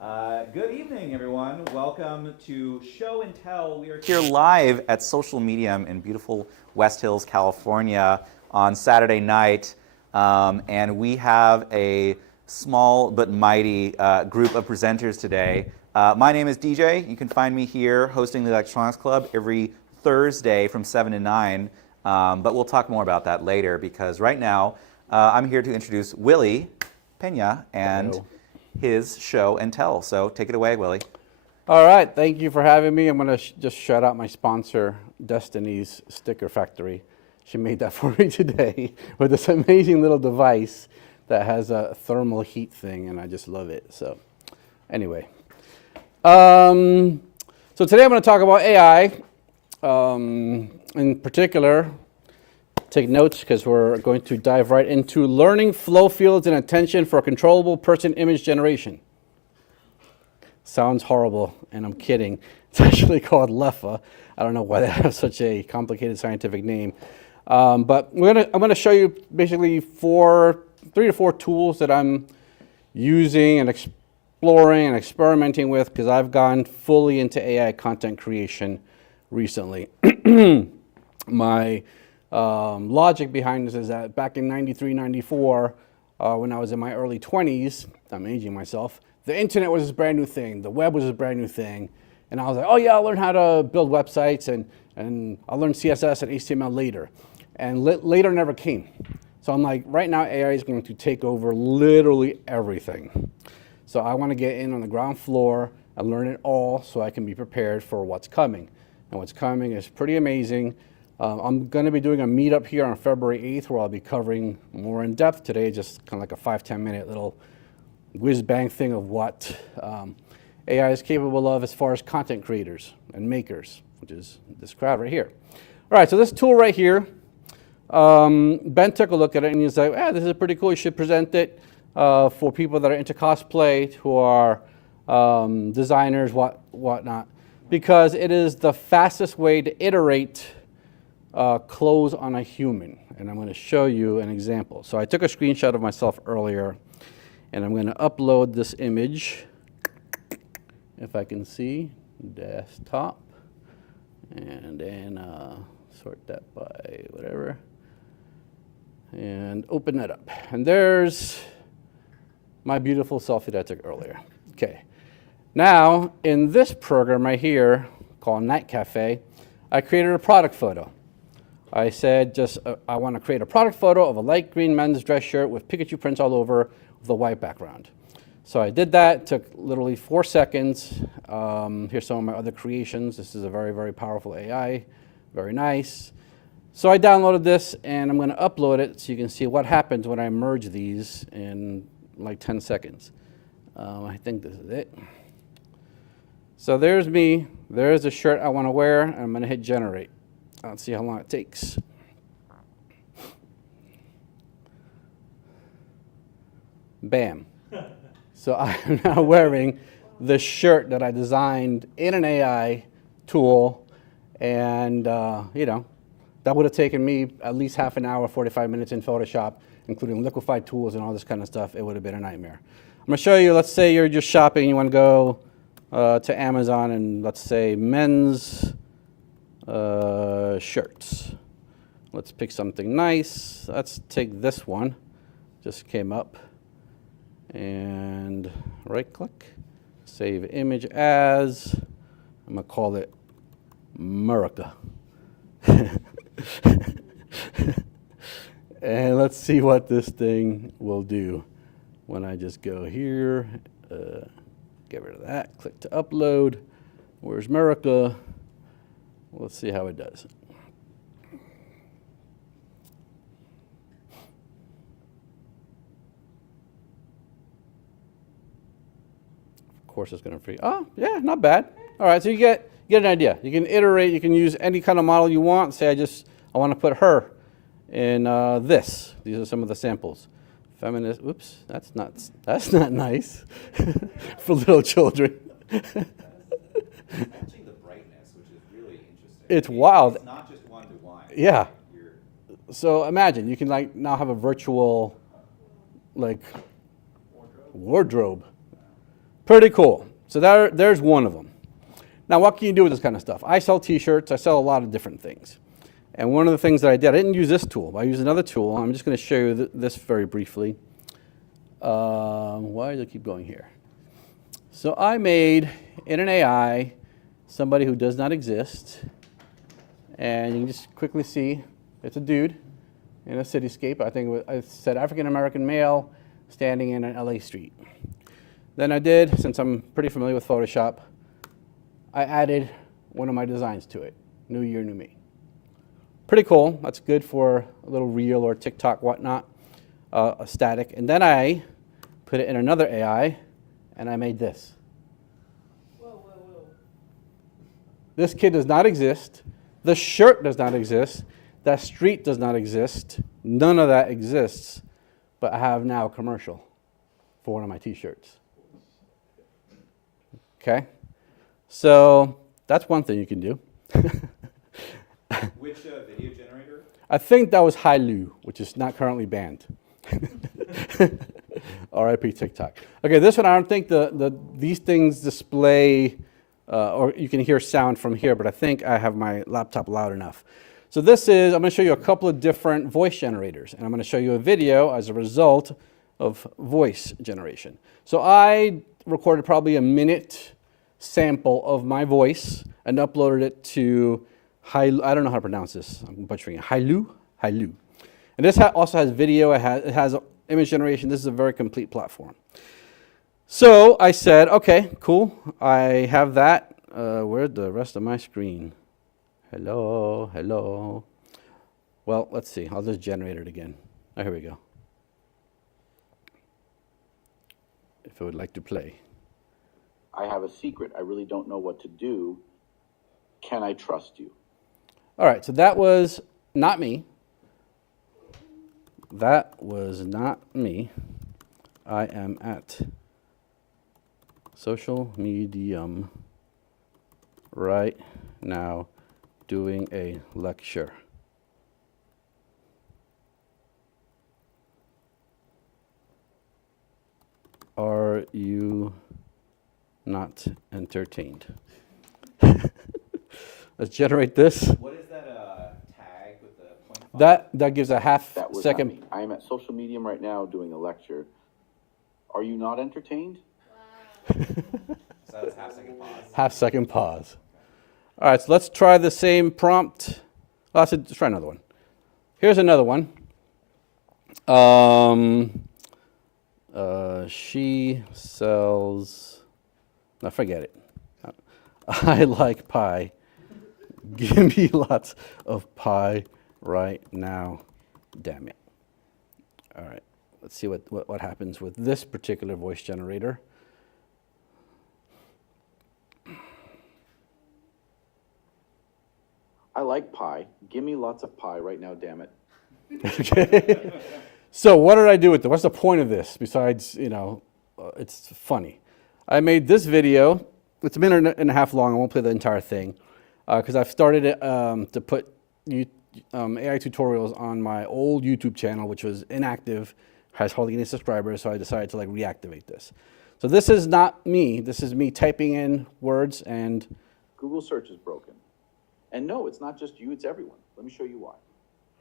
Good evening, everyone. Welcome to Show and Tell. We are here live at Social Medium in beautiful West Hills, California on Saturday night. And we have a small but mighty group of presenters today. My name is DJ. You can find me here hosting the Electronics Club every Thursday from 7 to 9. But we'll talk more about that later because right now I'm here to introduce Willie Pena and his Show and Tell. So take it away, Willie. All right, thank you for having me. I'm going to just shout out my sponsor, Destiny's Sticker Factory. She made that for me today with this amazing little device that has a thermal heat thing, and I just love it. So anyway, so today I'm going to talk about AI. In particular, take notes because we're going to dive right into learning flow fields and attention for controllable person image generation. Sounds horrible, and I'm kidding. It's actually called LEFA. I don't know why they have such a complicated scientific name. But I'm gonna show you basically 3 to 4 tools that I'm using and exploring and experimenting with because I've gone fully into AI content creation recently. My logic behind this is that back in 93, 94, when I was in my early 20s, I'm aging myself, the internet was this brand new thing, the web was this brand new thing, and I was like, oh yeah, I'll learn how to build websites and I'll learn CSS and HTML later. And later never came. So I'm like, right now AI is going to take over literally everything. So I want to get in on the ground floor and learn it all so I can be prepared for what's coming. And what's coming is pretty amazing. I'm going to be doing a meetup here on February 8th where I'll be covering more in depth today, just kind of like a 5-10 minute little whiz-bang thing of what AI is capable of as far as content creators and makers, which is this crowd right here. All right, so this tool right here, Ben took a look at it and he's like, this is pretty cool, you should present it for people that are into cosplay, who are designers, whatnot, because it is the fastest way to iterate clothes on a human. And I'm going to show you an example. So I took a screenshot of myself earlier, and I'm going to upload this image, if I can see, desktop, and then sort that by whatever, and open that up. And there's my beautiful selfie that I took earlier. Okay. Now, in this program right here, called Night Cafe, I created a product photo. I said I want to create a product photo of a light green men's dress shirt with Pikachu prints all over with a white background. So I did that, took literally 4 seconds. Here's some of my other creations. This is a very, very powerful AI, very nice. So I downloaded this and I'm going to upload it so you can see what happens when I merge these in like 10 seconds. I think this is it. So there's me, there's the shirt I want to wear, and I'm going to hit generate. Let's see how long it takes. Bam. So I'm now wearing the shirt that I designed in an AI tool, and that would have taken me at least half an hour, 45 minutes in Photoshop, including liquefied tools and all this kind of stuff. It would have been a nightmare. I'm going to show you, let's say you're just shopping, you want to go to Amazon and let's say men's shirts. Let's pick something nice. Let's take this one. Just came up. And right click, save image as, I'm going to call it America. And let's see what this thing will do when I just go here, get rid of that, click to upload. Where's America? Let's see how it does. Of course it's going to free. Oh, yeah, not bad. All right, so you get an idea. You can iterate. You can use any kind of model you want. Say I want to put her in this. These are some of the samples. Feminist. Oops, that's not nice for little children. Matching the brightness, which is really interesting. It's wild. It's not just one-to-one. Yeah. So imagine you can like now have a virtual like wardrobe. Pretty cool. So there's one of them. Now, what can you do with this kind of stuff? I sell T-shirts. I sell a lot of different things. And one of the things that I did, I didn't use this tool, but I used another tool. I'm just going to show you this very briefly. Why does it keep going here? So I made, in an AI, somebody who does not exist. And you can just quickly see it's a dude in a cityscape. I think I said African-American male standing in an LA street. Then I did, since I'm pretty familiar with Photoshop, I added one of my designs to it. New year, new me. Pretty cool. That's good for a little reel or TikTok, whatnot, a static. And then I put it in another AI, and I made this. Whoa, whoa, whoa. This kid does not exist. The shirt does not exist. That street does not exist. None of that exists. But I have now a commercial for one of my T-shirts. Okay? So that's one thing you can do. Which video generator? I think that was Hailu, which is not currently banned. RIP TikTok. Okay, this one I don't think these things display, or you can hear sound from here, but I think I have my laptop loud enough. So this is, I'm going to show you a couple of different voice generators, and I'm going to show you a video as a result of voice generation. So I recorded probably a minute sample of my voice and uploaded it to Hailu. I don't know how to pronounce this. I'm butchering it. Hailu. And this also has video. It has image generation. This is a very complete platform. So I said, okay, cool. I have that. Where's the rest of my screen? Hello. Well, let's see. I'll just generate it again. Oh, here we go. If I would like to play. I have a secret. I really don't know what to do. Can I trust you? All right, so that was not me. That was not me. I am at social medium right now doing a lecture. Are you not entertained? Let's generate this. What is that tag with the point? That gives a half That was second. not me. I am at social medium right now doing a lecture. Are you not entertained? So that's half-second pause. Half second pause. All right, so let's try the same prompt. Let's try another one. Here's another one. She sells, no, forget it. I like pie. Give me lots of pie right now, damn it. All right, let's see what happens with this particular voice generator. I like pie. Give me lots of pie right now, damn it. Okay. So what did I do with it? What's the point of this besides, it's funny. I made this video. It's a minute and a half long. I won't play the entire thing because I've started it to put AI tutorials on my old YouTube channel, which was inactive, has hardly any subscribers, so I decided to reactivate this. So this is not me. This is me typing in words and... Google search is broken. And no, it's not just you, it's everyone. Let me show you why.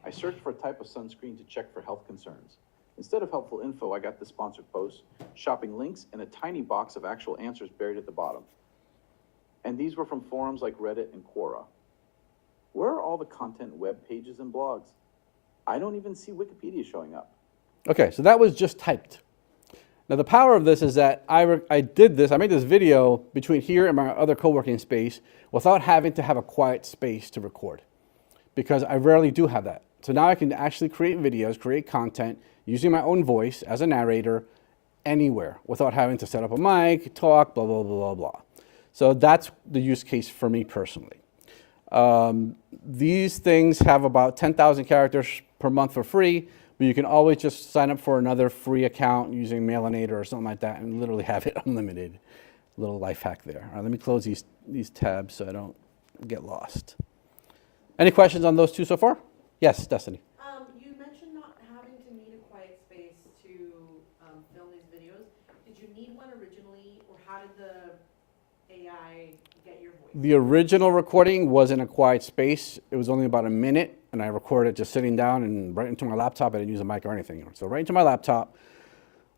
I searched for a type of sunscreen to check for health concerns. Instead of helpful info, I got the sponsored post, shopping links, and a tiny box of actual answers buried at the bottom. And these were from forums like Reddit and Quora. Where are all the content web pages and blogs? I don't even see Wikipedia showing up. Okay, so that was just typed. Now the power of this is that I made this video between here and my other co-working space without having to have a quiet space to record, because I rarely do have that. So now I can actually create videos, create content using my own voice as a narrator anywhere without having to set up a mic, talk, blah, blah, blah, blah, blah. So that's the use case for me personally. These things have about 10,000 characters per month for free, but you can always just sign up for another free account using Mailinator or something like that and literally have it unlimited. Little life hack there. All right, let me close these tabs so I don't get lost. Any questions on those two so far? Yes, Destiny. You mentioned not having to need a quiet space to film these videos. Did you need one originally, or how did the AI get your voice? The original recording was in a quiet space. It was only about a minute, and I recorded just sitting down and right into my laptop. I didn't use a mic or anything. So right into my laptop,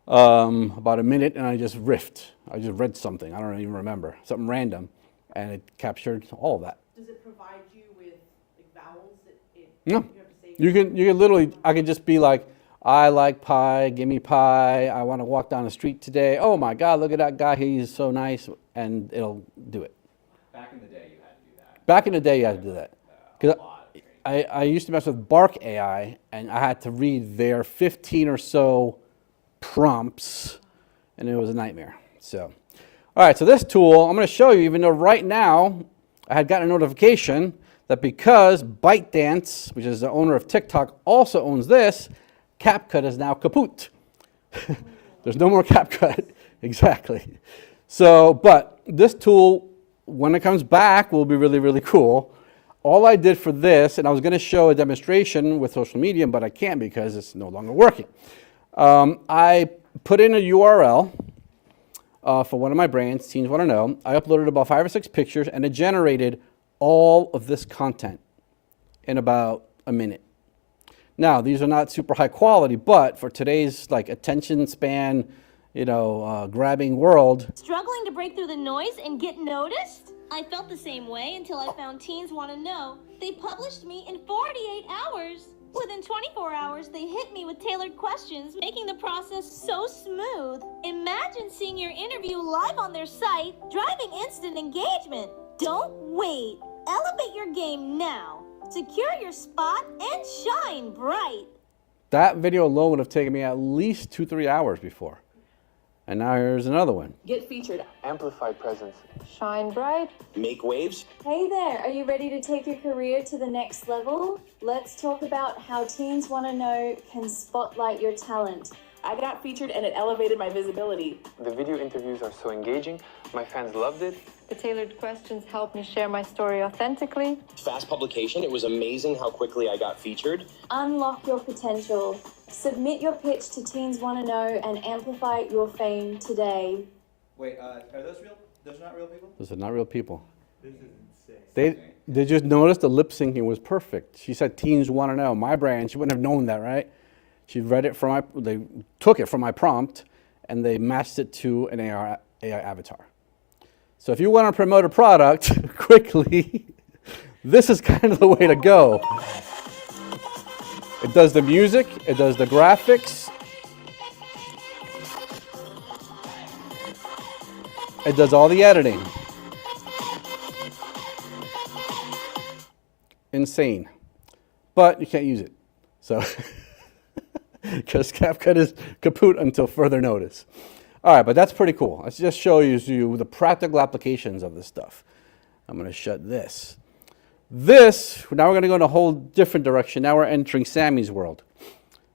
about a minute, and I just riffed. I just read something. I don't even remember. Something random, and it captured all of that. Does it provide you with like vowels that No. you have to say? You can literally, I could just be like, I like pie, give me pie, I want to walk down the street today. Oh my God, look at that guy, he's so nice, and it'll do it. Back in the day, you had to do that. Back in the day, you had to do that. A 'Cause lot of training. I used to mess with Bark AI, and I had to read their 15 or so prompts, and it was a nightmare. So, all right, so this tool, I'm going to show you, even though right now I had gotten a notification that because ByteDance, which is the owner of TikTok, also owns this, CapCut is now kaput. There's no more CapCut. Exactly. So, but this tool, when it comes back, will be really, really cool. All I did for this, and I was going to show a demonstration with social media, but I can't because it's no longer working. I put in a URL for one of my brands, Teens Want to Know. I uploaded about 5 or 6 pictures, and it generated all of this content in about a minute. Now, these are not super high quality, but for today's like attention span, grabbing world, Struggling to break through the noise and get noticed? I felt the same way until I found Teens Want to Know. They published me in 48 hours. Within 24 hours, they hit me with tailored questions, making the process so smooth. Imagine seeing your interview live on their site, driving instant engagement. Don't wait. Elevate your game now. Secure your spot and shine bright. that video alone would have taken me at least 2-3 hours before. And now here's another one. Get featured. Amplify presence. Shine bright. Make waves. Hey there, are you ready to take your career to the next level? Let's talk about how Teens Want to Know can spotlight your talent. I got featured and it elevated my visibility. The video interviews are so engaging. My fans loved it. The tailored questions help me share my story authentically. Fast publication. It was amazing how quickly I got featured. Unlock your potential. Submit your pitch to Teens Want to Know and amplify your fame today. Wait, are those real? Those are not real people? Those are not real people. This is insane. They just noticed the lip syncing was perfect. She said Teens Want to Know. My brand, she wouldn't have known that, right? She read it from they took it from my prompt, and they matched it to an AI avatar. So if you want to promote a product quickly, this is kind of the way to go. It does the music, it does the graphics, it does all the editing. Insane. But you can't use it. So, because CapCut is kaput until further notice. All right, but that's pretty cool. Let's just show you the practical applications of this stuff. I'm going to shut this. Now we're going to go in a whole different direction. Now we're entering Sammy's world.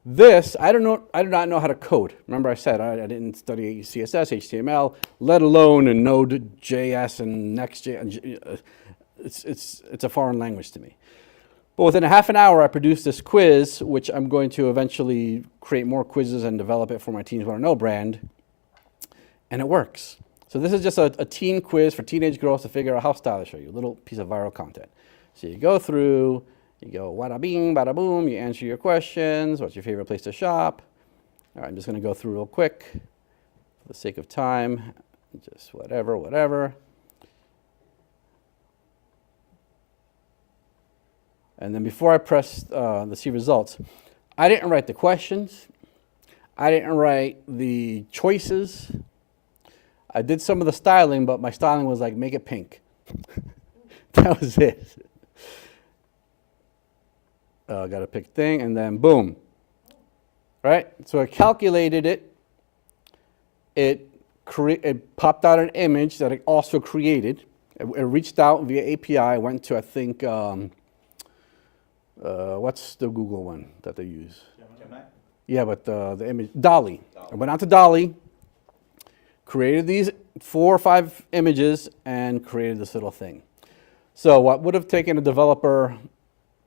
I do not know how to code. Remember I said I didn't study CSS, HTML, let alone in Node.js and Next.js. It's a foreign language to me. But within a half an hour, I produced this quiz, which I'm going to eventually create more quizzes and develop it for my Teens Want to Know brand. And it works. So this is just a teen quiz for teenage girls to figure out how stylish are you, a little piece of viral content. So you go through, you go wada bing, bada boom, you answer your questions, what's your favorite place to shop? All right, I'm just gonna go through real quick for the sake of time, just whatever. And then before I press the see results, I didn't write the questions, I didn't write the choices. I did some of the styling, but my styling was like, make it pink. That was it. Got to pick thing, and then boom. Right? So I calculated it. It popped out an image that it also created. It reached out via API, went to, I think, what's the Google one that they use? Gemini? Yeah, but the image, Dolly. I went out to Dolly, created these 4 or 5 images, and created this little thing. So what would have taken a developer,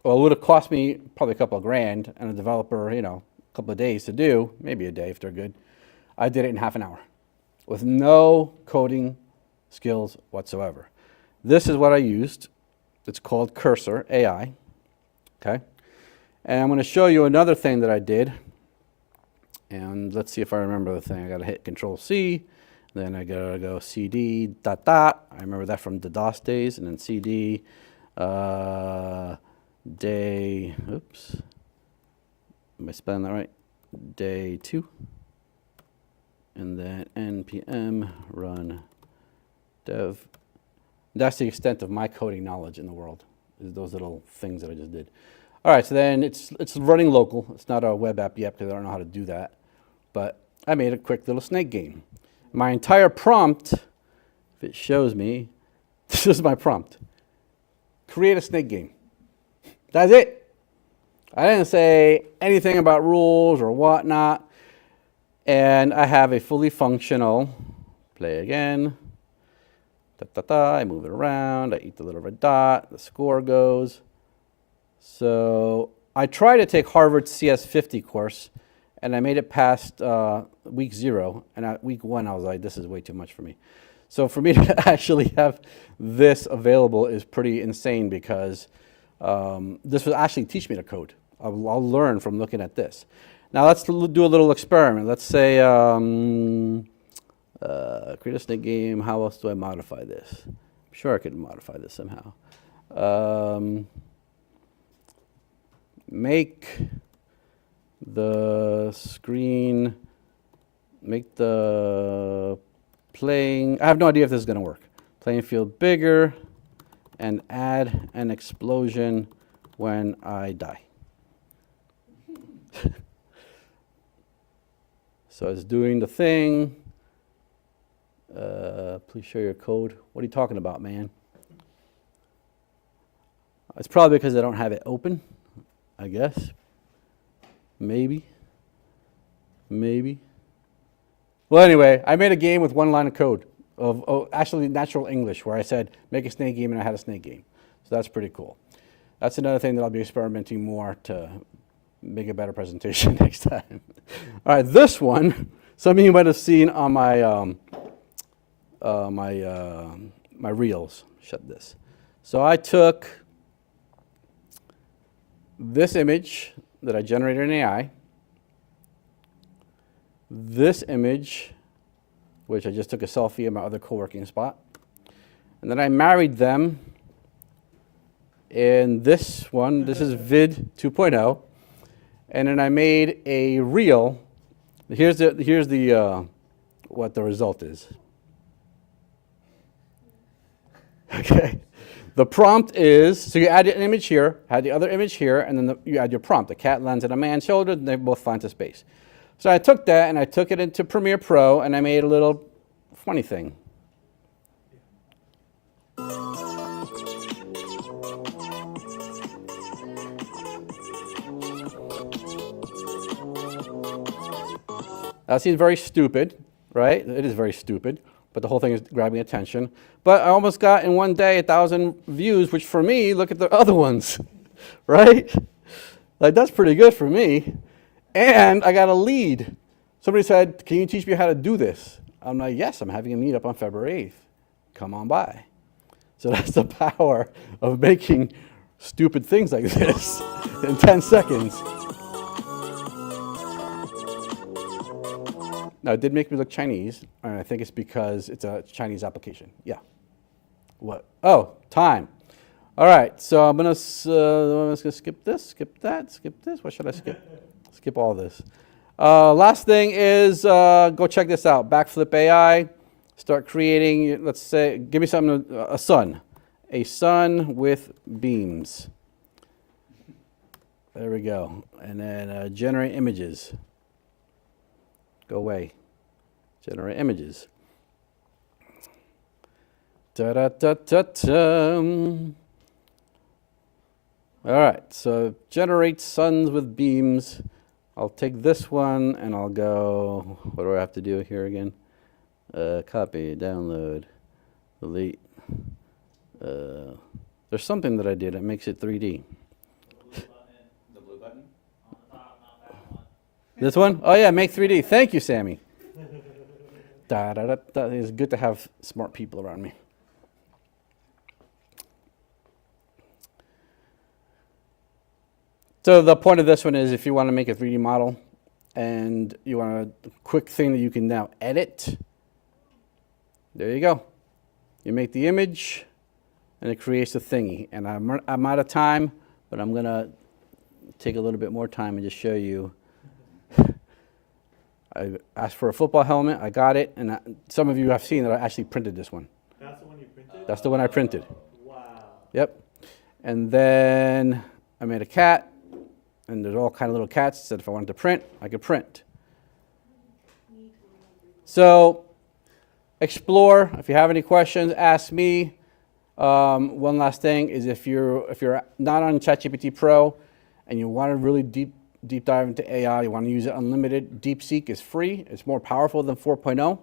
well, it would have cost me probably a couple of grand, and a developer, a couple of days to do, maybe a day if they're good, I did it in half an hour. with no coding skills whatsoever. This is what I used. It's called Cursor AI. Okay. And I'm going to show you another thing that I did. And let's see if I remember the thing. I got to hit Control C. Then I got to go CD dot dot. I remember that from the DOS days. And then CD day. Oops. Am I spelling that right? Day 2. And then npm run dev. That's the extent of my coding knowledge in the world, is those little things that I just did. All right, so then it's running local. It's not a web app yet because I don't know how to do that. But I made a quick little snake game. My entire prompt, if it shows me, this is my prompt. Create a snake game. That's it. I didn't say anything about rules or whatnot. And I have a fully functional, play again. I move it around, I eat the little red dot, the score goes. So I tried to take Harvard's CS50 course, and I made it past week 0. And at week 1, I was like, this is way too much for me. So for me to actually have this available is pretty insane because this will actually teach me to code. I'll learn from looking at this. Now let's do a little experiment. Let's say, create a snake game. How else do I modify this? I'm sure I could modify this somehow. Make the screen, make the playing, I have no idea if this is going to work. Playing field bigger and add an explosion when I die. So it's doing the thing. Please share your code. What are you talking about, man? It's probably because I don't have it open, I guess. Maybe. Well, anyway, I made a game with 1 line of code of actually natural English where I said, make a snake game, and I had a snake game. So that's pretty cool. That's another thing that I'll be experimenting more to make a better presentation next time. All right, this one, some of you might have seen on my my reels. Shut this. So I took this image that I generated in AI, this image, which I just took a selfie in my other co-working spot, and then I married them in this one. This is Vid 2.0, and then I made a reel. Here's the what the result is. Okay. The prompt is, so you add an image here, add the other image here, and then you add your prompt. The cat lands on a man's shoulder, and they both fly into space. So I took that, and I took it into Premiere Pro, and I made a little funny thing. That seems very stupid, right? It is very stupid. But the whole thing is grabbing attention. But I almost got in one day 1,000 views, which for me, look at the other ones, right? Like, that's pretty good for me. And I got a lead. Somebody said, can you teach me how to do this? I'm like, yes, I'm having a meetup on February 8th. Come on by. So that's the power of making stupid things like this in 10 seconds. Now, it did make me look Chinese, and I think it's because it's a Chinese application. Yeah. What? Oh, time. All right, so I'm gonna skip this, skip that, skip this. What should I skip? Skip all this. Last thing is, go check this out. Backflip AI. Start creating, let's say, give me something, a sun. A sun with beams. There we go. And then generate images. Go away. Generate images. Da-da-da-da-da. All right, so generate suns with beams. I'll take this one and I'll go, what do I have to do here again? Copy, download, delete. There's something that I did that makes it 3D. The blue button? This one? Oh yeah, make 3D. Thank you, Sammy. Da, da, da, da. It's good to have smart people around me. So the point of this one is if you want to make a 3D model and you want a quick thing that you can now edit, there you go. You make the image and it creates a thingy. And I'm out of time, but I'm going to take a little bit more time and just show you. I asked for a football helmet. I got it. And some of you have seen that I actually printed this one. That's the one you printed? That's the one I printed. Wow. Yep. And then I made a cat. And there's all kind of little cats. Said if I wanted to print, I could print. So explore. If you have any questions, ask me. One last thing is if you're not on ChatGPT Pro and you want to really deep dive into AI, you want to use it unlimited, DeepSeek is free. It's more powerful than 4.0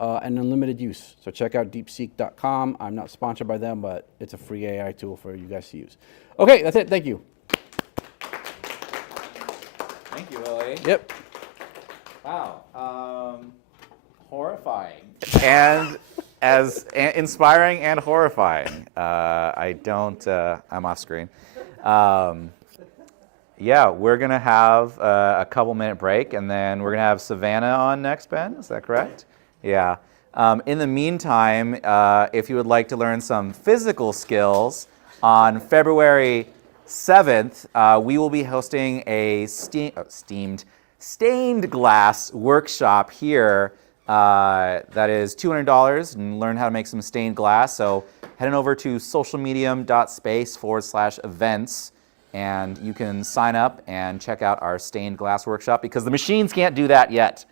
and unlimited use. So check out deepseek.com. I'm not sponsored by them, but it's a free AI tool for you guys to use. Okay, that's it. Thank you. Thank you, Willie. Yep. Wow. Horrifying. And as inspiring and horrifying. I'm off screen. Yeah, we're going to have a couple-minute break, and then we're going to have Savannah on next, Ben. Is that correct? Yeah. In the meantime, if you would like to learn some physical skills, on February 7th, we will be hosting a stained glass workshop here that is $200 and learn how to make some stained glass. So head on over to socialmedium.space/events and you can sign up and check out our stained glass workshop because the machines can't do that yet.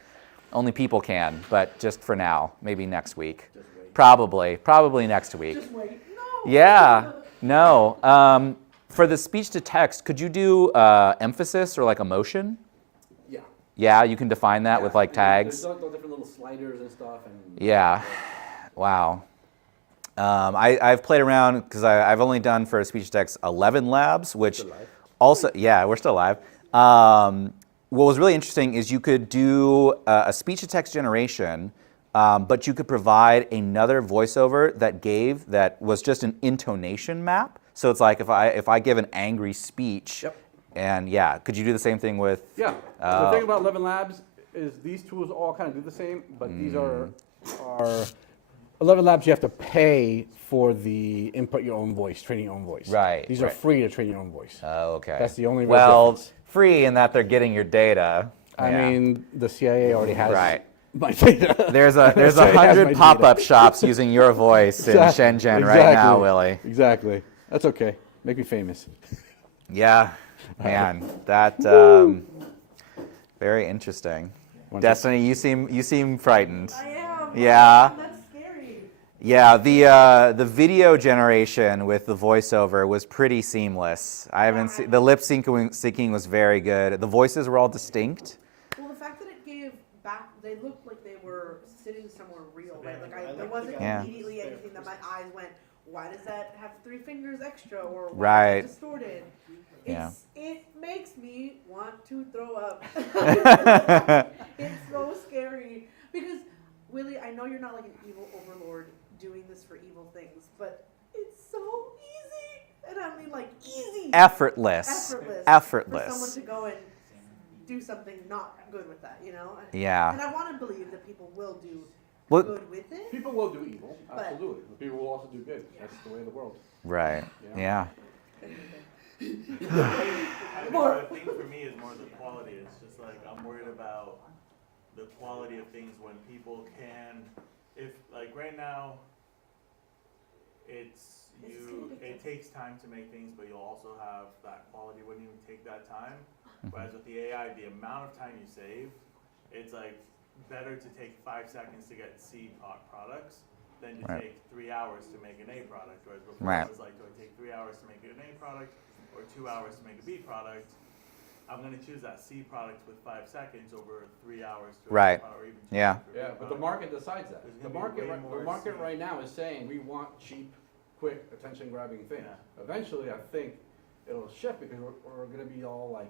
Only people can, but just for now, maybe next week. Probably next week. Just wait. No. Yeah, no. For the speech to text, could you do emphasis or like emotion? Yeah. Yeah, you can define that with like tags. There's all different little sliders and stuff. Yeah. Wow. I've played around because I've only done for speech to text 11 labs, which also, yeah, we're still live. What was really interesting is you could do a speech to text generation, but you could provide another voiceover that was just an intonation map. So it's like if I give an angry speech, Yep. and yeah, could you do the same thing with? Yeah. The thing about 11 Labs is these tools all kind of do the same, but these are 11 Labs. You have to pay for the input your own voice, training your own voice. Right. These are free to train your own voice. Oh, okay. That's the only real well, difference. free in that they're getting your data. I Yeah. mean, the CIA already has Right. my data. There's CIA has 100 my pop-up data. shops using your voice in Shenzhen right now, Willie. Exactly. That's okay. Make me famous. Yeah, man, that very interesting. Destiny, you seem frightened. I am. Yeah. That's scary. Yeah, the video generation with the voiceover was pretty seamless. I haven't seen the lip syncing was very good. The voices were all distinct. Well, the fact that it gave back, they looked like they were sitting somewhere real, right? Like there wasn't Yeah. immediately anything that my eyes went, why does that have 3 fingers extra, or why Right. is that distorted? Yeah. It makes me want to throw up. It's so scary because Willie, I know you're not like an evil overlord doing this for evil things, but it's so easy, and I mean like easy, Effortless. for someone to go and do something not good with that, you know? Yeah. And I want to believe that people will do Well- good with it. People will do evil, But- absolutely. But people will also do good. That's the way of the world. Right. Yeah. I think the thing for me is more the quality. It's just like I'm worried about the quality of things when people can, if like right now, it takes time to make things, but you'll also have that quality when you take that time. Whereas with the AI, the amount of time you save, it's like better to take 5 seconds to get C products than to take 3 hours to make an A product. Whereas before it was like, do I take 3 hours to make an A product or 2 hours to make a B product? I'm going to choose that C product with 5 seconds over 3 hours to Right. or even 2 Yeah. hours for a B Yeah, but the product. market decides that. There's The gonna be market, way the more market C. right now is saying we want cheap, quick, attention-grabbing things. Yeah. Eventually, I think it'll shift because we're going to be all like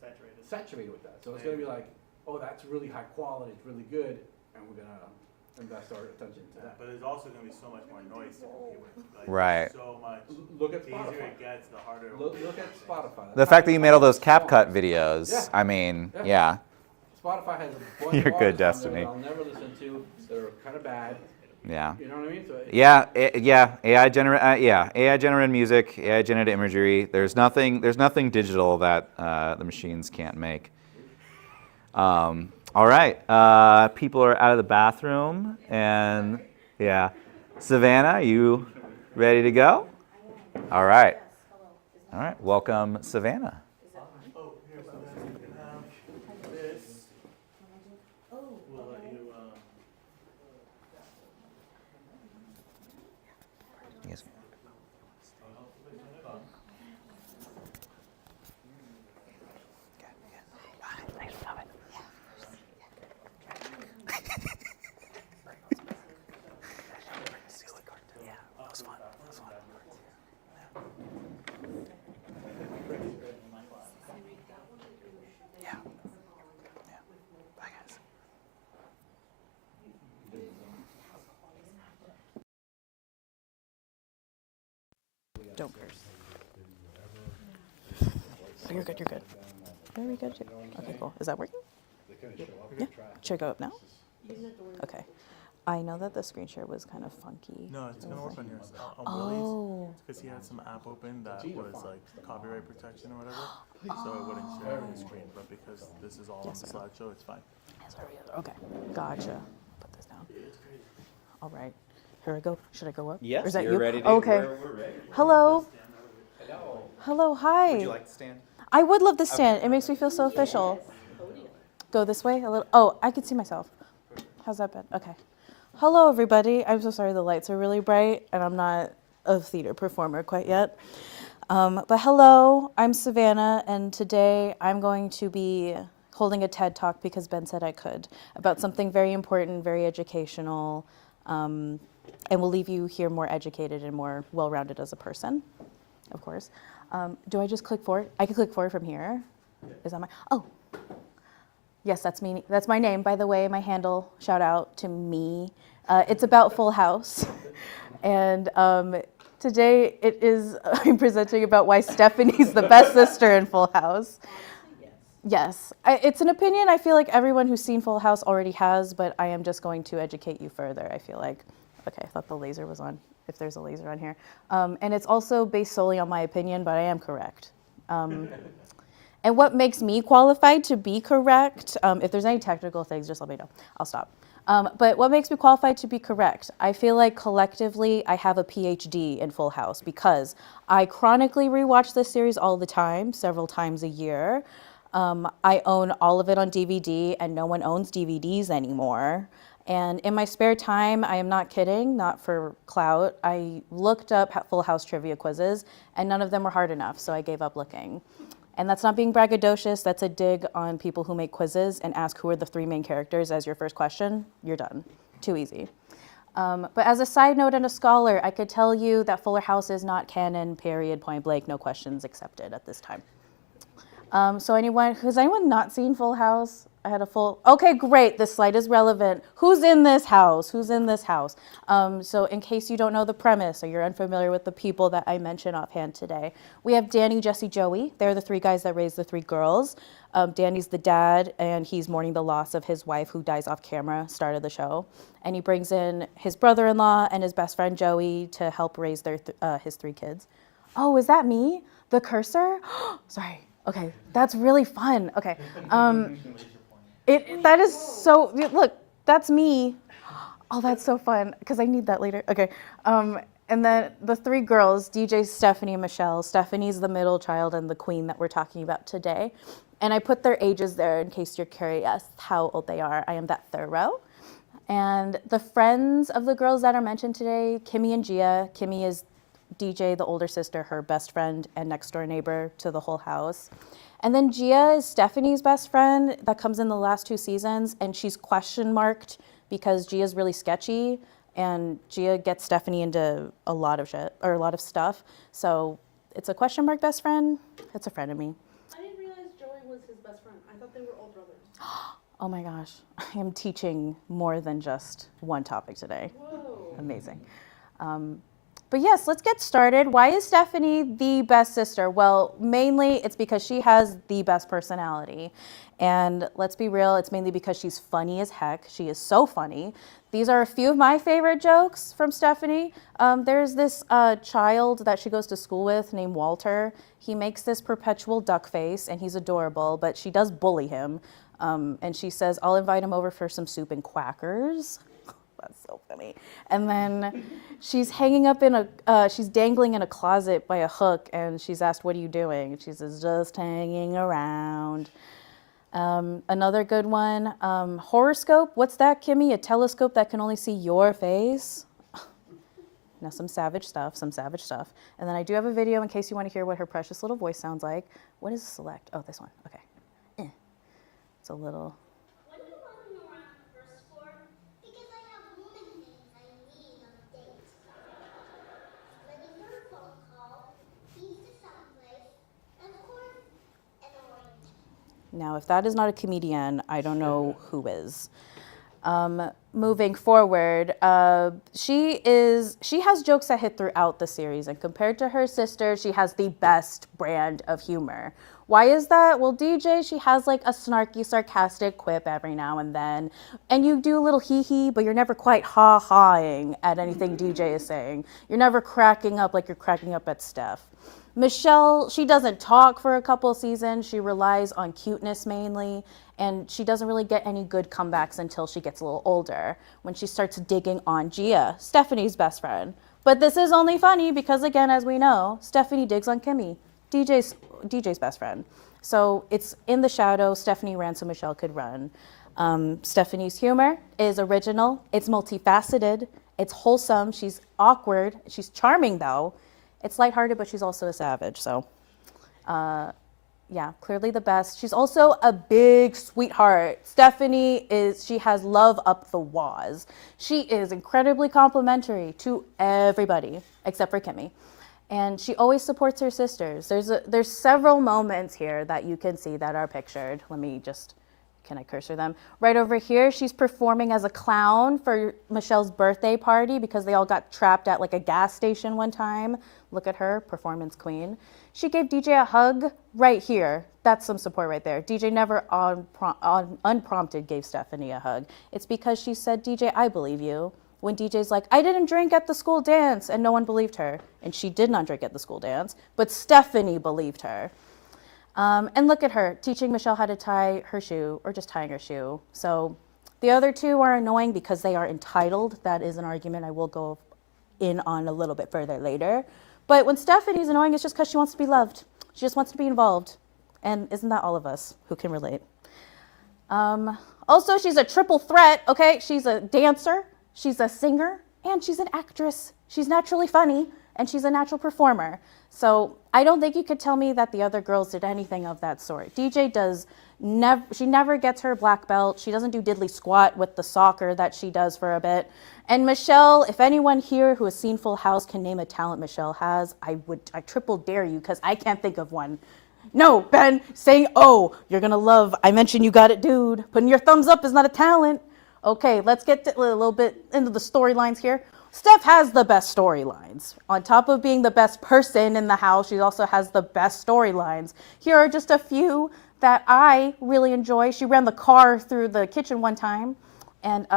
Saturated. saturated with that. So it's going to be like oh, that's really high quality, it's really good, and we're gonna invest our attention to that. But there's also going to be so much more noise to compete with. Like, Right. So much. Look at The easier Spotify. it gets, the harder it will Look be. at Spotify. The fact that you made all those CapCut videos, Yeah. I mean, Yeah. yeah. Spotify has a bunch You're of good, artists on Destiny. there that I'll never listen to, that are kind of bad. Yeah. You know what I mean? So Yeah, AI generated music, AI generated imagery. There's nothing digital that the machines can't make. All right, people are out of the bathroom, and yeah, Savannah, you ready to go? All right, welcome, Savannah. Oh, here, so then you can have this. We'll let you. Yes. Don't curse. Oh, you're good, you're good. Very good. Okay, cool. Is that working? Yeah. Should I go up now? Okay. I know that the screen share was kind of funky. No, it's gonna work on yours. On Oh. Willie's, because he had some app open that was like copyright protection or whatever, so it wouldn't share his screen. But because this is all on the slideshow, it's fine. Okay, gotcha. Put this down. All right. Here I go. Should I go up? Yes, Or is that you're you? ready to. Okay. We're ready. Hello. Hello. Hello. Hi. Would you like to stand? I would love to stand. It makes me feel so official. Go this way a little. Oh, I can see myself. How's that been? Okay. Hello, everybody. I'm so sorry the lights are really bright, and I'm not a theater performer quite yet. But hello, I'm Savannah, and today I'm going to be holding a TED Talk because Ben said I could about something very important, very educational, and will leave you here more educated and more well-rounded as a person, of course. Do I just click forward? I can click forward from here. Is that my, oh. Yes, that's me. That's my name, by the way, my handle. Shout out to me. It's about Full House. And today I'm presenting about why Stephanie's the best sister in Full House. Yes. It's an opinion I feel like everyone who's seen Full House already has, but I am just going to educate you further, I feel like. Okay, I thought the laser was on, if there's a laser on here. And it's also based solely on my opinion, but I am correct. And what makes me qualified to be correct, if there's any technical things, just let me know. I'll stop. But what makes me qualified to be correct? I feel like collectively I have a PhD in Full House because I chronically rewatch this series all the time, several times a year. I own all of it on DVD, and no one owns DVDs anymore. And in my spare time, I am not kidding, not for clout, I looked up Full House trivia quizzes, and none of them were hard enough, so I gave up looking. And that's not being braggadocious, that's a dig on people who make quizzes and ask who are the three main characters as your first question. You're done. Too easy. But as a side note and a scholar, I could tell you that Fuller House is not canon, period, point blank, no questions accepted at this time. So has anyone not seen Full House? I had a full, okay, great, this slide is relevant. Who's in this house? Who's in this house? So in case you don't know the premise or you're unfamiliar with the people that I mentioned offhand today, we have Danny, Jesse, Joey. They're the three guys that raised the three girls. Danny's the dad, and he's mourning the loss of his wife who dies off camera, start of the show. And he brings in his brother-in-law and his best friend Joey to help raise his three kids. Oh, is that me? The cursor? Sorry. Okay, that's really fun. Okay. That is so, look, that's me. Oh, that's so fun, because I need that later. Okay. And then the three girls, DJ, Stephanie, and Michelle. Stephanie's the middle child and the queen that we're talking about today. And I put their ages there in case you're curious how old they are. I am that thorough. And the friends of the girls that are mentioned today, Kimmy and Gia. Kimmy is DJ, the older sister, her best friend and next door neighbor to the whole house. And then Gia is Stephanie's best friend that comes in the last two seasons, and she's question marked because Gia's really sketchy, and Gia gets Stephanie into a lot of shit, or a lot of stuff. So it's a question mark best friend. It's a friend of me. I didn't realize Joey was his best friend. I thought they were all brothers. Oh my gosh, I am teaching more than just one topic today. Whoa. Amazing. But yes, let's get started. Why is Stephanie the best sister? Well, mainly it's because she has the best personality. And let's be real, it's mainly because she's funny as heck. She is so funny. These are a few of my favorite jokes from Stephanie. There's this child that she goes to school with named Walter. He makes this perpetual duck face and he's adorable, but she does bully him. And she says, I'll invite him over for some soup and quackers. That's so funny. And then she's hanging up in she's dangling in a closet by a hook, and she's asked, what are you doing? And she says, just hanging around. Another good one, horoscope. What's that, Kimmy? A telescope that can only see your face? Now, some savage stuff. And then I do have a video in case you want to hear what her precious little voice sounds like. What is select? Oh, this one. Okay. It's a little... Now, if that is not a comedian, I don't know who is. Moving forward, she has jokes that hit throughout the series, and compared to her sister, she has the best brand of humor. Why is that? Well, DJ, she has like a snarky, sarcastic quip every now and then, and you do a little hee-hee, but you're never quite ha-haing at anything DJ is saying. You're never cracking up like you're cracking up at Steph. Michelle, she doesn't talk for a couple seasons. She relies on cuteness mainly, and she doesn't really get any good comebacks until she gets a little older, when she starts digging on Gia, Stephanie's best friend. But this is only funny because, again, as we know, Stephanie digs on Kimmy, DJ's best friend. So it's in the shadow. Stephanie ran so Michelle could run. Stephanie's humor is original. It's multifaceted. It's wholesome. She's awkward. She's charming, though. It's lighthearted, but she's also a savage. So, yeah, clearly the best. She's also a big sweetheart. She has love up the waz. She is incredibly complimentary to everybody except for Kimmy. And she always supports her sisters. There's several moments here that you can see that are pictured. Can I cursor them? Right over here, she's performing as a clown for Michelle's birthday party because they all got trapped at like a gas station one time. Look at her, performance queen. She gave DJ a hug right here. That's some support right there. DJ never unprompted gave Stephanie a hug. It's because she said, DJ, I believe you. When DJ's like, I didn't drink at the school dance, and no one believed her. And she did not drink at the school dance, but Stephanie believed her. And look at her, teaching Michelle how to tie her shoe, or just tying her shoe. So the other two are annoying because they are entitled. That is an argument I will go in on a little bit further later. But when Stephanie's annoying, it's just because she wants to be loved. She just wants to be involved. And isn't that all of us who can relate? Also, she's a triple threat, okay? She's a dancer, she's a singer, and she's an actress. She's naturally funny, and she's a natural performer. So I don't think you could tell me that the other girls did anything of that sort. DJ she never gets her black belt. She doesn't do diddly squat with the soccer that she does for a bit. And Michelle, if anyone here who has seen Full House can name a talent Michelle has, I triple dare you because I can't think of one. No, Ben, saying, oh, you're gonna love, I mentioned you got it, dude. Putting your thumbs up is not a talent. Okay, let's get a little bit into the storylines here. Steph has the best storylines. On top of being the best person in the house, she also has the best storylines. Here are just a few that I really enjoy. She ran the car through the kitchen one time, and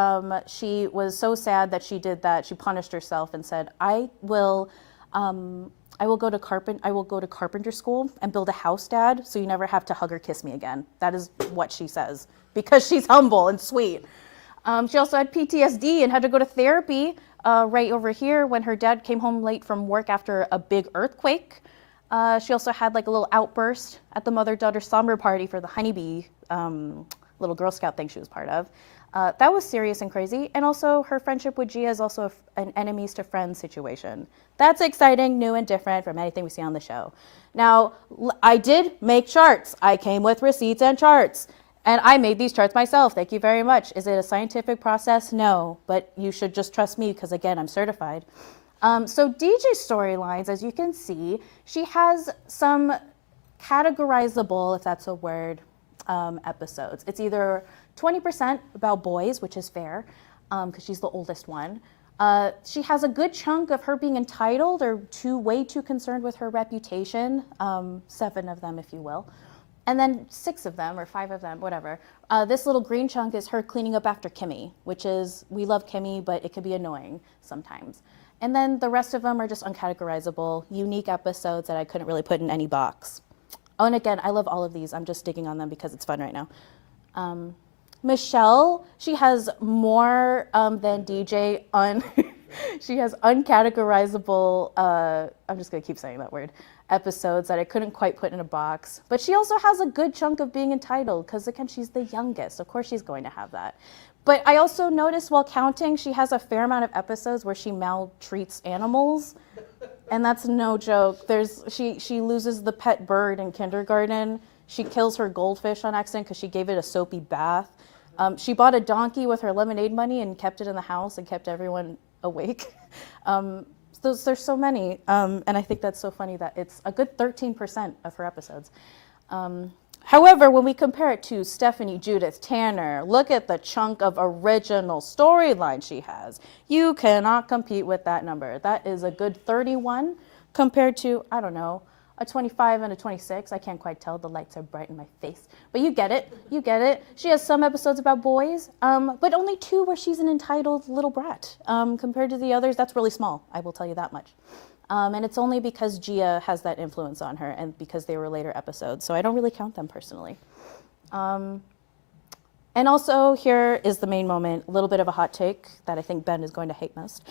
she was so sad that she did that. She punished herself and said, I will go to carpenter school and build a house, Dad, so you never have to hug or kiss me again. That is what she says, because she's humble and sweet. She also had PTSD and had to go to therapy right over here when her dad came home late from work after a big earthquake. She also had like a little outburst at the mother-daughter summer party for the honeybee little Girl Scout thing she was part of. That was serious and crazy. And also her friendship with Gia is also an enemies to friends situation. That's exciting, new, and different from anything we see on the show. Now, I did make charts. I came with receipts and charts. And I made these charts myself. Thank you very much. Is it a scientific process? No, but you should just trust me because, again, I'm certified. So DJ's storylines, as you can see, she has some categorizable, if that's a word, episodes. It's either 20% about boys, which is fair, because she's the oldest one. She has a good chunk of her being entitled or way too concerned with her reputation, 7 of them, if you will. And then 6 of them, or 5 of them, whatever. This little green chunk is her cleaning up after Kimmy, which is, we love Kimmy, but it can be annoying sometimes. And then the rest of them are just uncategorizable, unique episodes that I couldn't really put in any box. Oh, and again, I love all of these. I'm just digging on them because it's fun right now. Michelle, she has more than DJ she has uncategorizable, I'm just gonna keep saying that word, episodes that I couldn't quite put in a box. But she also has a good chunk of being entitled because again, she's the youngest. Of course she's going to have that. But I also noticed while counting, she has a fair amount of episodes where she maltreats animals. And that's no joke. She loses the pet bird in kindergarten. She kills her goldfish on accident because she gave it a soapy bath. She bought a donkey with her lemonade money and kept it in the house and kept everyone awake. There's so many, and I think that's so funny that it's a good 13% of her episodes. However, when we compare it to Stephanie Judith Tanner, look at the chunk of original storyline she has. You cannot compete with that number. That is a good 31 compared to, I don't know, a 25 and a 26. I can't quite tell. The lights are bright in my face. But you get it. You get it. She has some episodes about boys, but only 2 where she's an entitled little brat. Compared to the others, that's really small. I will tell you that much. And it's only because Gia has that influence on her and because they were later episodes. So I don't really count them personally. And also here is the main moment, a little bit of a hot take that I think Ben is going to hate most.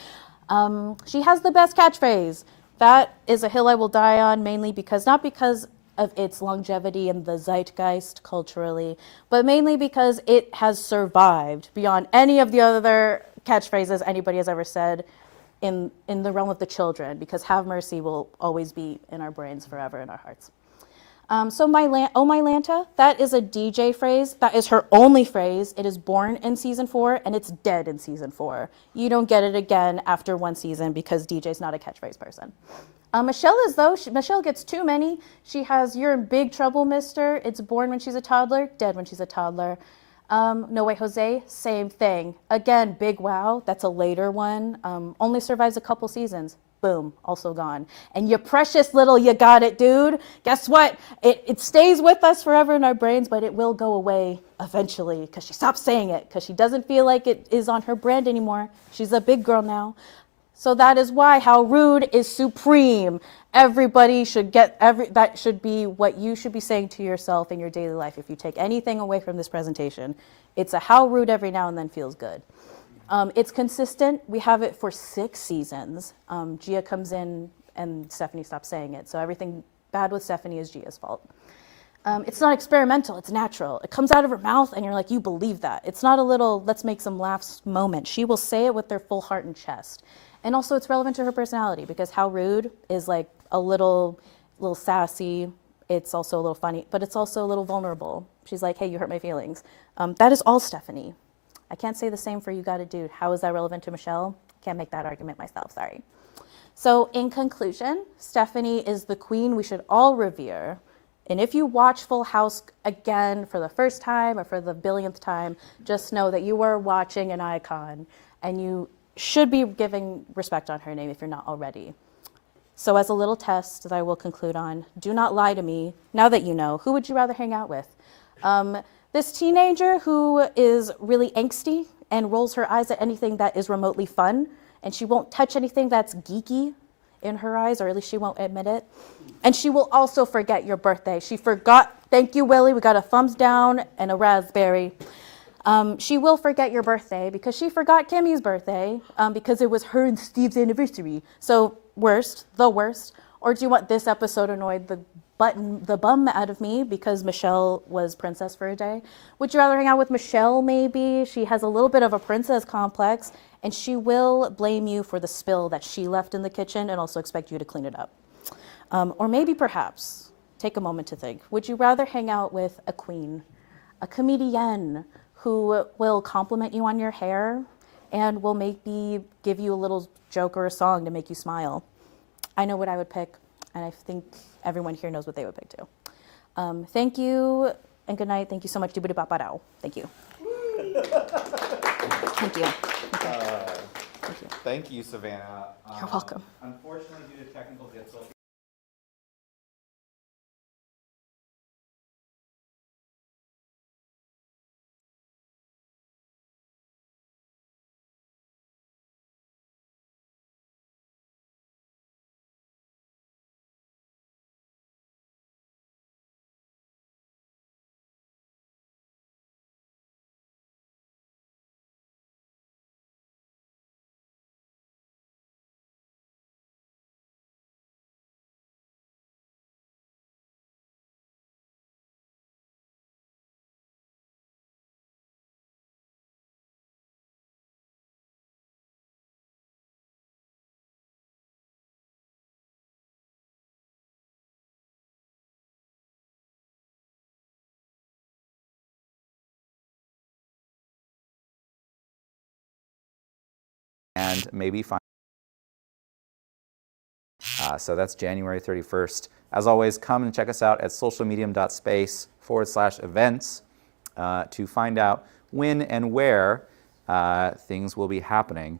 She has the best catchphrase. That is a hill I will die on, mainly because, not because of its longevity in the zeitgeist culturally, but mainly because it has survived beyond any of the other catchphrases anybody has ever said in the realm of the children, because have mercy will always be in our brains forever, in our hearts. So oh my Lanta, that is a DJ phrase. That is her only phrase. It is born in season 4 and it's dead in season 4. You don't get it again after 1 season because DJ's not a catchphrase person. Michelle is though. Michelle gets too many. She has "You're in big trouble, mister." It's born when she's a toddler, dead when she's a toddler. No Way Jose, same thing. Again, big wow, that's a later one. Only survives a couple seasons. Boom, also gone. And you precious little you got it, dude. Guess what? It stays with us forever in our brains, but it will go away eventually because she stops saying it because she doesn't feel like it is on her brand anymore. She's a big girl now. So that is why How Rude is supreme. Everybody should get, that should be what you should be saying to yourself in your daily life. If you take anything away from this presentation, it's a How Rude every now and then feels good. It's consistent. We have it for 6 seasons. Gia comes in and Stephanie stops saying it. So everything bad with Stephanie is Gia's fault. It's not experimental, it's natural. It comes out of her mouth and you're like, you believe that. It's not a little, let's make some laughs moment. She will say it with their full heart and chest. And also it's relevant to her personality because How Rude is like a little sassy. It's also a little funny, but it's also a little vulnerable. She's like, hey, you hurt my feelings. That is all Stephanie. I can't say the same for You Got It Dude. How is that relevant to Michelle? Can't make that argument myself, sorry. So in conclusion, Stephanie is the queen we should all revere. And if you watch Full House again for the first time or for the billionth time, just know that you are watching an icon and you should be giving respect on her name if you're not already. So as a little test that I will conclude on, do not lie to me. Now that you know, who would you rather hang out with? This teenager who is really angsty and rolls her eyes at anything that is remotely fun, and she won't touch anything that's geeky in her eyes, or at least she won't admit it. And she will also forget your birthday. She forgot, thank you, Willie, we got a thumbs down and a raspberry. She will forget your birthday because she forgot Kimmy's birthday because it was her and Steve's anniversary. So the worst. Or do you want this episode annoyed the bum out of me because Michelle was princess for a day? Would you rather hang out with Michelle maybe? She has a little bit of a princess complex and she will blame you for the spill that she left in the kitchen and also expect you to clean it up. Or maybe perhaps, take a moment to think, would you rather hang out with a queen, a comedienne who will compliment you on your hair and will maybe give you a little joke or a song to make you smile? I know what I would pick, and I think everyone here knows what they would pick too. Thank you and good night. Thank you so much. Doobity-bop-ba-dow. Thank you. Thank you. Thank you. Thank you, Savannah. You're welcome. Unfortunately, due to technical difficulties, and maybe find. So that's January 31st. As always, come and check us out at socialmedium.space/events to find out when and where things will be happening.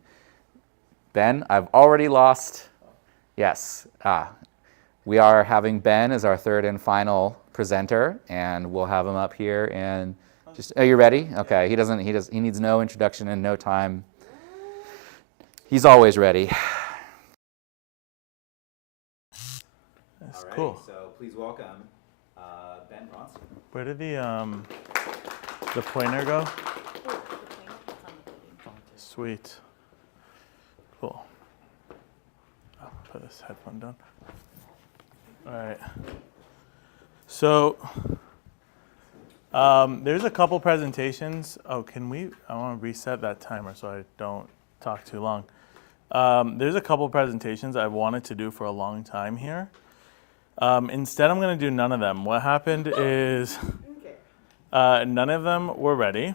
Ben, I've already lost. Yes. We are having Ben as our third and final presenter, and we'll have him up here and just. Are you ready? Okay. He needs no introduction and no time. He's always ready. That's All right, cool. so please welcome Ben Bronson. Where did the pointer go? Sweet. Cool. I'll put this headphone down. All right. So there's a couple presentations. Oh, I want to reset that timer so I don't talk too long. There's a couple presentations I've wanted to do for a long time here. Instead, I'm going to do none of them. What happened is none of them were ready.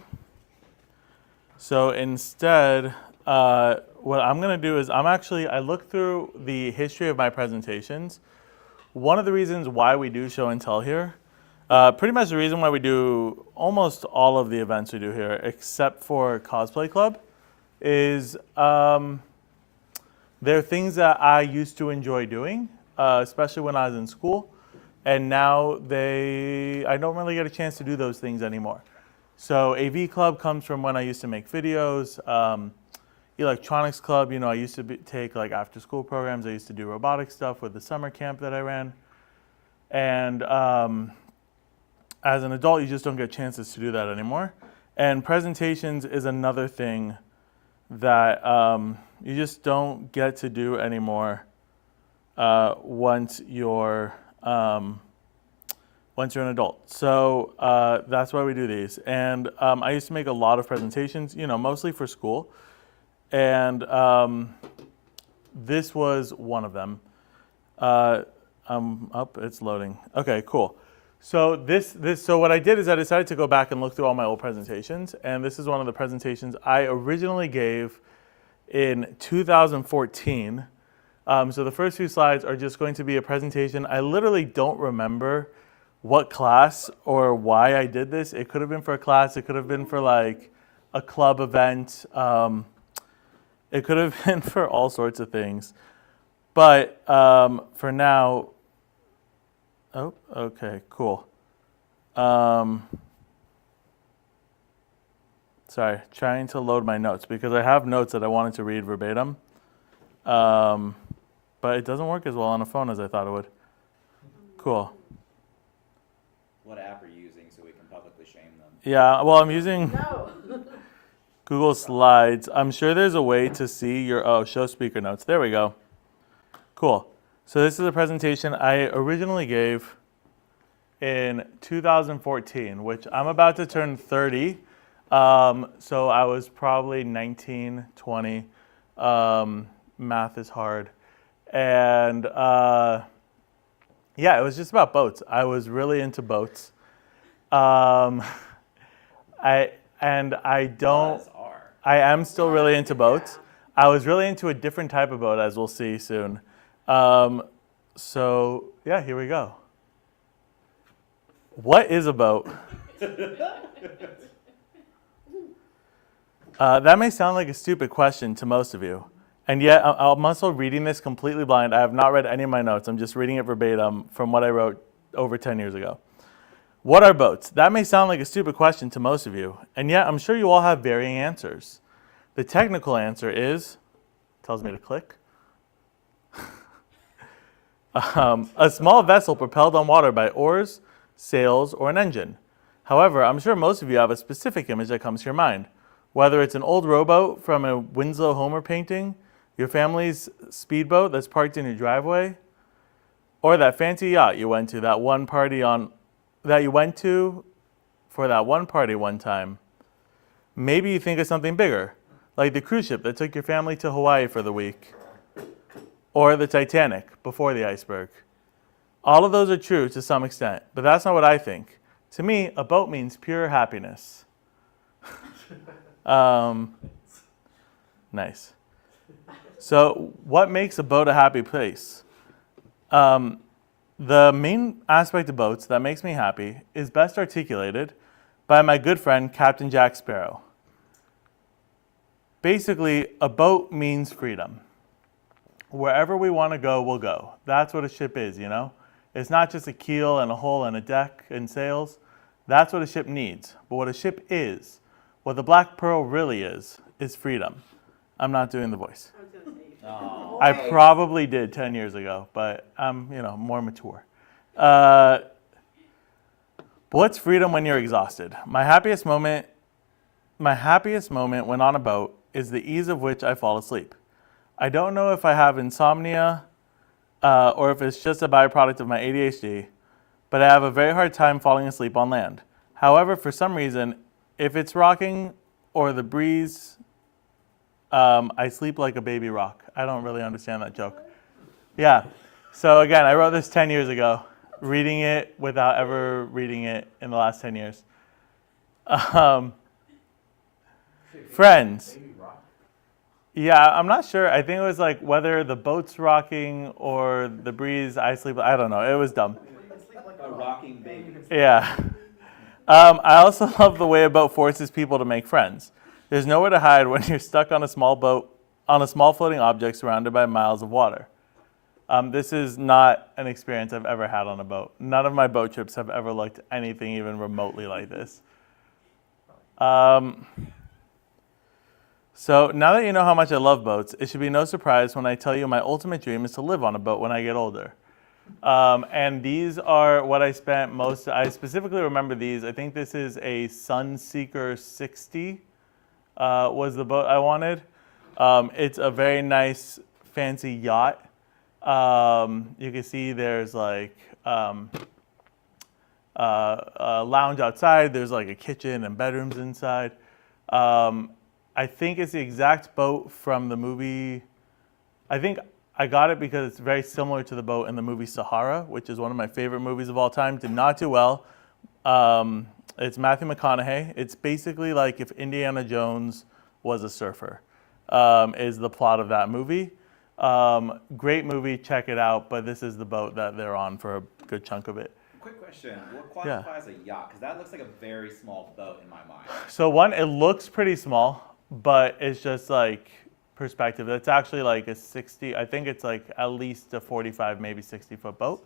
So instead, what I'm going to do is I looked through the history of my presentations. One of the reasons why we do show and tell here, pretty much the reason why we do almost all of the events we do here, except for Cosplay Club, is there are things that I used to enjoy doing, especially when I was in school, and now I don't really get a chance to do those things anymore. So AV Club comes from when I used to make videos. Electronics Club, I used to take like after school programs. I used to do robotic stuff with the summer camp that I ran. And as an adult, you just don't get chances to do that anymore. And presentations is another thing that you just don't get to do anymore once you're an adult. So that's why we do these. And I used to make a lot of presentations, mostly for school. And this was one of them. It's loading. Okay, cool. So so what I did is I decided to go back and look through all my old presentations, and this is one of the presentations I originally gave in 2014. So the first few slides are just going to be a presentation. I literally don't remember what class or why I did this. It could have been for a class. It could have been for like a club event. It could have been for all sorts of things. But for now, oh, okay, cool. Sorry, trying to load my notes because I have notes that I wanted to read verbatim. But it doesn't work as well on a phone as I thought it would. Cool. What app are you using so we can publicly shame them? Yeah, well, I'm using Google Slides. I'm sure there's a way to see show speaker notes. There we go. Cool. So this is a presentation I originally gave in 2014, which I'm about to turn 30. So I was probably 19, 20. Math is hard. And yeah, it was just about boats. I was really into boats. I am still really into boats. I was really into a different type of boat, as we'll see soon. So yeah, here we go. What is a boat? That may sound like a stupid question to most of you, and yet I'm also reading this completely blind. I have not read any of my notes. I'm just reading it verbatim from what I wrote over 10 years ago. What are boats? That may sound like a stupid question to most of you, and yet I'm sure you all have varying answers. The technical answer is, tells me to click, a small vessel propelled on water by oars, sails, or an engine. However, I'm sure most of you have a specific image that comes to your mind. Whether it's an old rowboat from a Winslow Homer painting, your family's speedboat that's parked in your driveway, or that fancy yacht you went to for that one party one time. Maybe you think of something bigger, like the cruise ship that took your family to Hawaii for the week, or the Titanic before the iceberg. All of those are true to some extent, but that's not what I think. To me, a boat means pure happiness. Nice. So what makes a boat a happy place? The main aspect of boats that makes me happy is best articulated by my good friend, Captain Jack Sparrow. Basically, a boat means freedom. Wherever we want to go, we'll go. That's what a ship is, you know? It's not just a keel and a hull and a deck and sails. That's what a ship needs. But what a ship is, what the Black Pearl really is freedom. I'm not doing the voice. I probably did 10 years ago, but I'm, more mature. What's freedom when you're exhausted? My happiest moment when on a boat is the ease of which I fall asleep. I don't know if I have insomnia or if it's just a byproduct of my ADHD, but I have a very hard time falling asleep on land. However, for some reason, if it's rocking or the breeze, I sleep like a baby rock. I don't really understand that joke. Yeah. So again, I wrote this 10 years ago, reading it without ever reading it in the last 10 years. Friends. Yeah, I'm not sure. I think it was like whether the boat's rocking or the breeze, I sleep. I don't know. It was dumb. A rocking baby. Yeah. I also love the way a boat forces people to make friends. There's nowhere to hide when you're stuck on a small boat, on a small floating object surrounded by miles of water. This is not an experience I've ever had on a boat. None of my boat trips have ever looked anything even remotely like this. So now that you know how much I love boats, it should be no surprise when I tell you my ultimate dream is to live on a boat when I get older. And these are what I spent I specifically remember these. I think this is a Sunseeker 60 was the boat I wanted. It's a very nice, fancy yacht. You can see there's like a lounge outside. There's like a kitchen and bedrooms inside. I think it's the exact boat from the movie. I think I got it because it's very similar to the boat in the movie Sahara, which is one of my favorite movies of all time. Did not do well. It's Matthew McConaughey. It's basically like if Indiana Jones was a surfer, is the plot of that movie. Great movie, check it out, but this is the boat that they're on for a good chunk of it. Quick question, what qualifies a yacht? Because that looks like a very small boat in my mind. So one, it looks pretty small, but it's just like perspective. It's actually like a 60, I think it's like at least a 45, maybe 60-foot boat.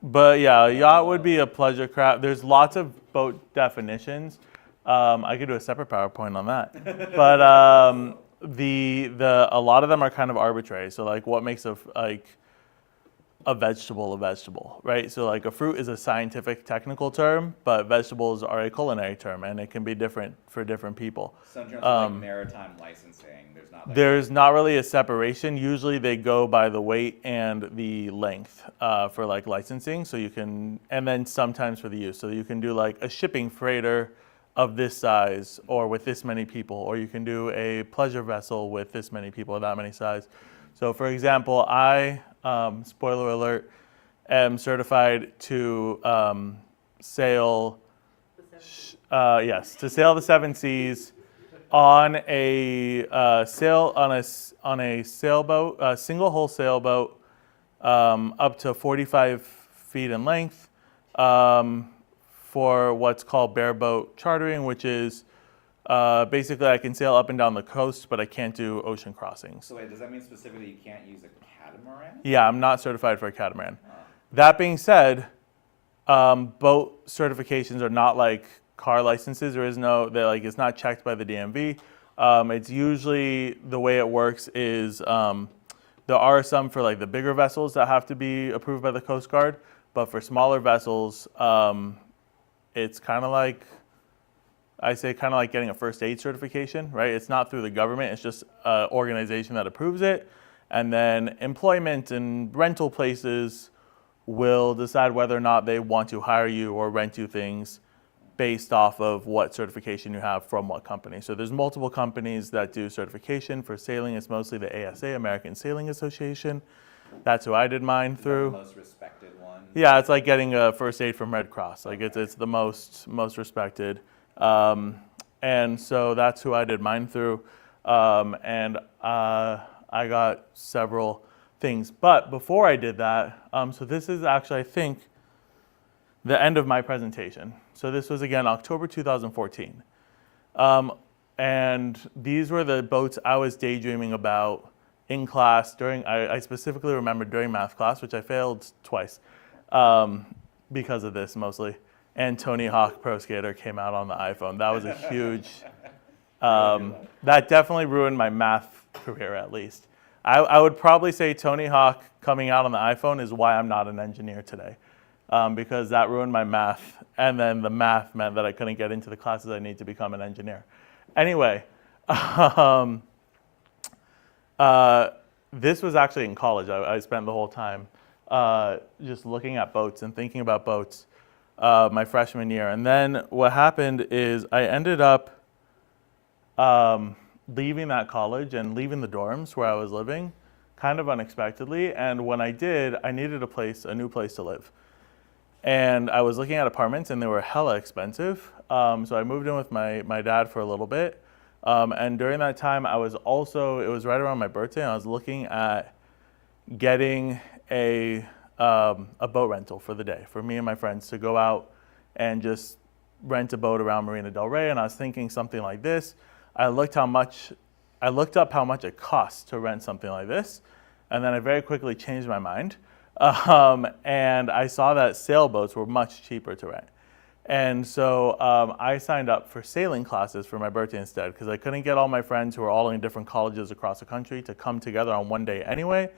But yeah, a yacht would be a pleasure craft. There's lots of boat definitions. I could do a separate PowerPoint on that. But a lot of them are kind of arbitrary. So like what makes a vegetable, right? So like a fruit is a scientific technical term, but vegetables are a culinary term, and it can be different for different people. So in terms of like maritime licensing, there's not really a separation. Usually they go by the weight and the length for like licensing. So you can, and then sometimes for the use. So you can do like a shipping freighter of this size or with this many people, or you can do a pleasure vessel with this many people or that many size. So for example, I, spoiler alert, am certified to sail the 7 seas on a sailboat, a single hull sailboat, up to 45 feet in length, for what's called bareboat chartering, which is basically I can sail up and down the coast, but I can't do ocean crossings. So wait, does that mean specifically you can't use a catamaran? Yeah, I'm not certified for a catamaran. That being said, boat certifications are not like car licenses. There is no, it's not checked by the DMV. It's usually, the way it works is there are some for like the bigger vessels that have to be approved by the Coast Guard, but for smaller vessels, it's kind of like, I say kind of like getting a first aid certification, right? It's not through the government, it's just an organization that approves it. And then employment and rental places will decide whether or not they want to hire you or rent you things based off of what certification you have from what company. So there's multiple companies that do certification. For sailing, it's mostly the ASA, American Sailing Association. That's who I did mine through. The most respected one. Yeah, it's like getting a first aid from Red Cross. Like it's the most respected. And so that's who I did mine through. And I got several things. But before I did that, so this is actually, I think, the end of my presentation. So this was, again, October 2014. And these were the boats I was daydreaming about in class during, I specifically remember during math class, which I failed twice because of this mostly. And Tony Hawk Pro Skater came out on the iPhone. That was a huge, that definitely ruined my math career at least. I would probably say Tony Hawk coming out on the iPhone is why I'm not an engineer today. Because that ruined my math, and then the math meant that I couldn't get into the classes I need to become an engineer. Anyway, this was actually in college. I spent the whole time just looking at boats and thinking about boats my freshman year. And then what happened is I ended up leaving that college and leaving the dorms where I was living kind of unexpectedly. And when I did, I needed a new place to live. And I was looking at apartments, and they were hella expensive. So I moved in with my dad for a little bit. And during that time, it was right around my birthday, and I was looking at getting a boat rental for the day for me and my friends to go out and just rent a boat around Marina Del Rey. And I was thinking something like this. I looked up how much it costs to rent something like this. And then I very quickly changed my mind. And I saw that sailboats were much cheaper to rent. And so I signed up for sailing classes for my birthday instead, because I couldn't get all my friends who were all in different colleges across the country to come together on one day anyway.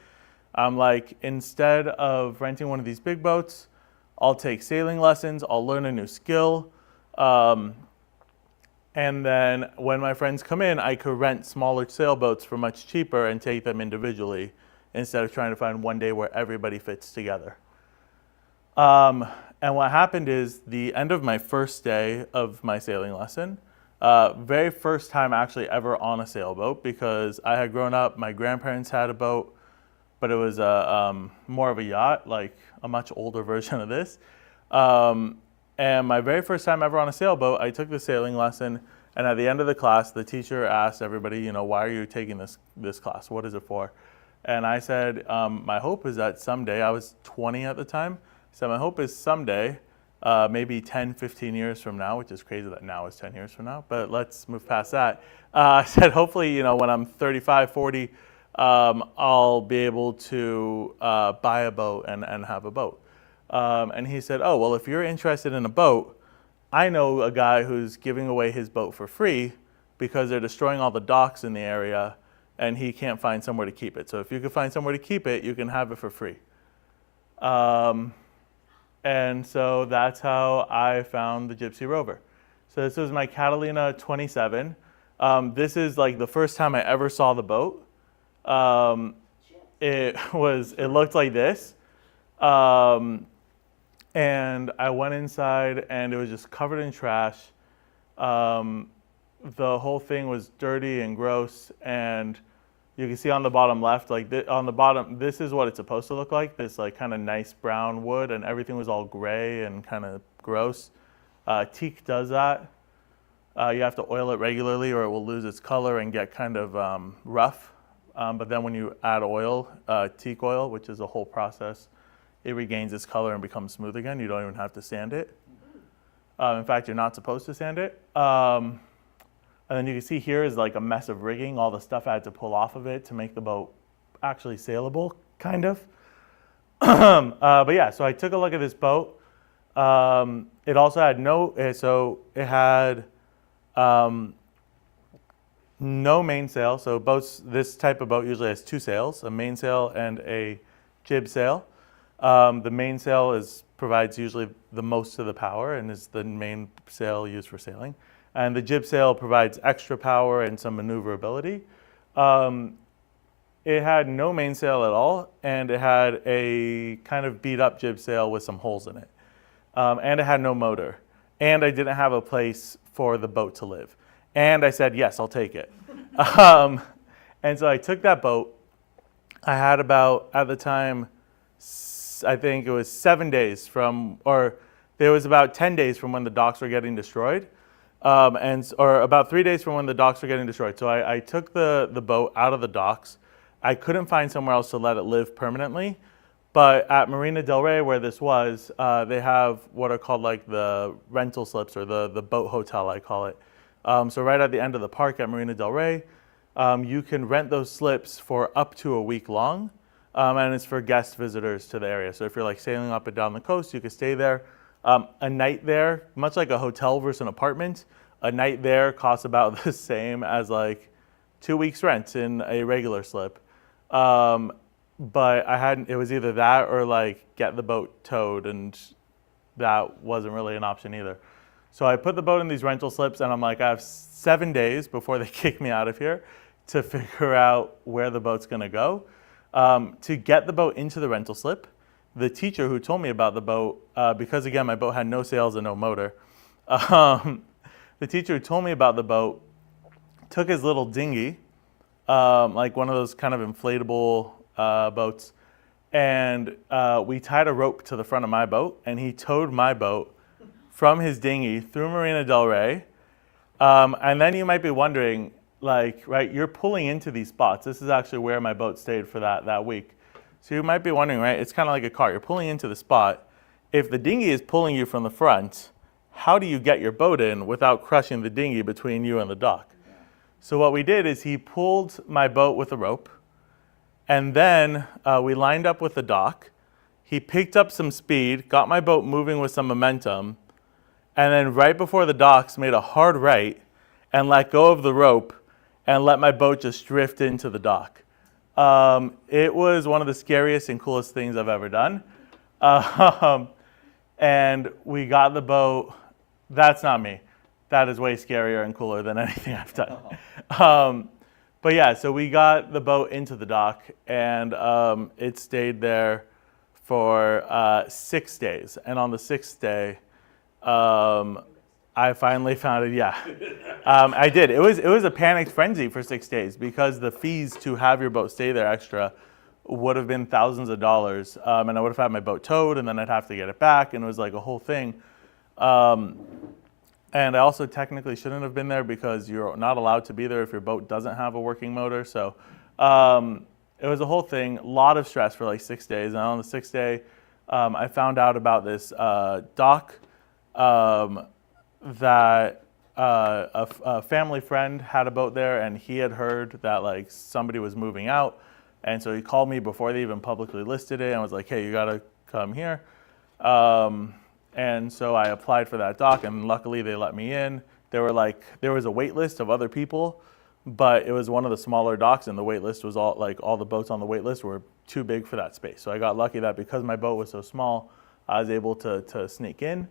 I'm like, instead of renting one of these big boats, I'll take sailing lessons, I'll learn a new skill. And then when my friends come in, I could rent smaller sailboats for much cheaper and take them individually, instead of trying to find one day where everybody fits together. And what happened is the end of my first day of my sailing lesson, very first time actually ever on a sailboat, because I had grown up, my grandparents had a boat, but it was more of a yacht, like a much older version of this. And my very first time ever on a sailboat, I took the sailing lesson, and at the end of the class, the teacher asked everybody, why are you taking this class? What is it for? And I said, my hope is that someday, I was 20 at the time, so my hope is someday, maybe 10, 15 years from now, which is crazy that now is 10 years from now, but let's move past that. I said, hopefully, when I'm 35, 40, I'll be able to buy a boat and have a boat. And he said, oh, well, if you're interested in a boat, I know a guy who's giving away his boat for free because they're destroying all the docks in the area, and he can't find somewhere to keep it. So if you can find somewhere to keep it, you can have it for free. And so that's how I found the Gypsy Rover. So this was my Catalina 27. This is like the first time I ever saw the boat. It looked like this. And I went inside, and it was just covered in trash. The whole thing was dirty and gross, and you can see on the bottom left, like on the bottom, this is what it's supposed to look like, this like kind of nice brown wood, and everything was all gray and kind of gross. Teak does that. You have to oil it regularly or it will lose its color and get kind of rough. But then when you add oil, teak oil, which is a whole process, it regains its color and becomes smooth again. You don't even have to sand it. In fact, you're not supposed to sand it. And then you can see here is like a mess of rigging, all the stuff I had to pull off of it to make the boat actually sailable, kind of. But yeah, so I took a look at this boat. It also had it had no mainsail. So this type of boat usually has two sails, a mainsail and a jib sail. The mainsail provides usually the most of the power and is the main sail used for sailing. And the jib sail provides extra power and some maneuverability. It had no mainsail at all, and it had a kind of beat up jib sail with some holes in it. And it had no motor. And I didn't have a place for the boat to live. And I said, yes, I'll take it. And so I took that boat. I had about, at the time, I think it was 7 days there was about 10 days from when the docks were getting destroyed. Or about 3 days from when the docks were getting destroyed. So I took the boat out of the docks. I couldn't find somewhere else to let it live permanently. But at Marina Del Rey, where this was, they have what are called like the rental slips, or the boat hotel, I call it. So right at the end of the park at Marina Del Rey, you can rent those slips for up to a week long. And it's for guest visitors to the area. So if you're like sailing up and down the coast, you can stay there. A night there, much like a hotel versus an apartment, a night there costs about the same as like 2 weeks rent in a regular slip. But it was either that or like get the boat towed, and that wasn't really an option either. So I put the boat in these rental slips, and I'm like, I have 7 days before they kick me out of here to figure out where the boat's gonna go. To get the boat into the rental slip, the teacher who told me about the boat, because again, my boat had no sails and no motor, the teacher who told me about the boat took his little dinghy, like one of those kind of inflatable boats, and we tied a rope to the front of my boat, and he towed my boat from his dinghy through Marina Del Rey. And then you might be wondering, like, right, you're pulling into these spots. This is actually where my boat stayed for that week. So you might be wondering, right, it's kind of like a car. You're pulling into the spot. If the dinghy is pulling you from the front, how do you get your boat in without crushing the dinghy between you and the dock? So what we did is he pulled my boat with a rope, and then we lined up with the dock. He picked up some speed, got my boat moving with some momentum, and then right before the docks made a hard right and let go of the rope and let my boat just drift into the dock. It was one of the scariest and coolest things I've ever done. And we got the boat. That's not me. That is way scarier and cooler than anything I've done. But yeah, so we got the boat into the dock, and it stayed there for 6 days. And on the 6th day, I finally found it. Yeah, I did. It was a panicked frenzy for 6 days because the fees to have your boat stay there extra would have been thousands of dollars, and I would have had my boat towed, and then I'd have to get it back, and it was like a whole thing. And I also technically shouldn't have been there because you're not allowed to be there if your boat doesn't have a working motor. So it was a whole thing, a lot of stress for like 6 days. And on the 6th day, I found out about this dock that a family friend had a boat there, and he had heard that like somebody was moving out. And so he called me before they even publicly listed it and was like, hey, you gotta come here. And so I applied for that dock, and luckily they let me in. There was a wait list of other people, but it was one of the smaller docks, and the wait list was all the boats on the wait list were too big for that space. So I got lucky that because my boat was so small, I was able to sneak in.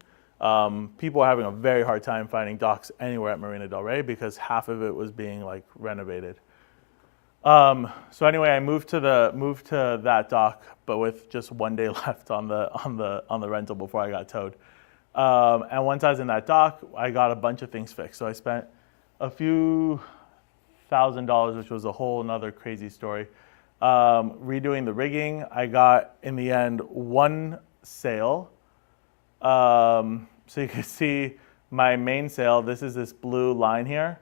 People were having a very hard time finding docks anywhere at Marina Del Rey because half of it was being like renovated. So anyway, I moved to that dock, but with just 1 day left on the rental before I got towed. And once I was in that dock, I got a bunch of things fixed. So I spent a few $1,000s, which was a whole another crazy story, redoing the rigging. I got in the end one sail. So you can see my mainsail. This is this blue line here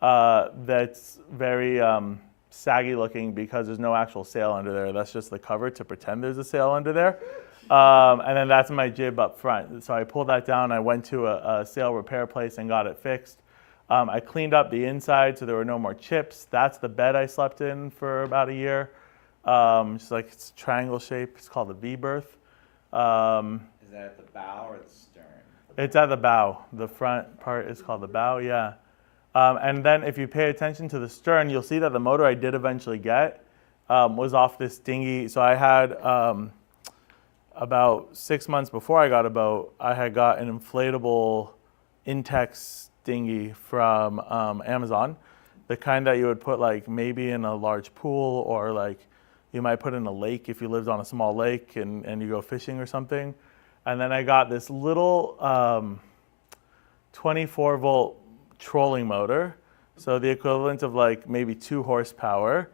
that's very saggy looking because there's no actual sail under there. That's just the cover to pretend there's a sail under there. And then that's my jib up front. So I pulled that down. I went to a sail repair place and got it fixed. I cleaned up the inside so there were no more chips. That's the bed I slept in for about a year. It's like it's a triangle shape. It's called the V-berth. Is that at the bow or the stern? It's at the bow. The front part is called the bow, yeah. And then if you pay attention to the stern, you'll see that the motor I did eventually get was off this dinghy. So I had, about 6 months before I got a boat, I had got an inflatable Intex dinghy from Amazon. The kind that you would put like maybe in a large pool, or like you might put in a lake if you lived on a small lake and you go fishing or something. And then I got this little 24 volt trolling motor, so the equivalent of like maybe 2 horsepower.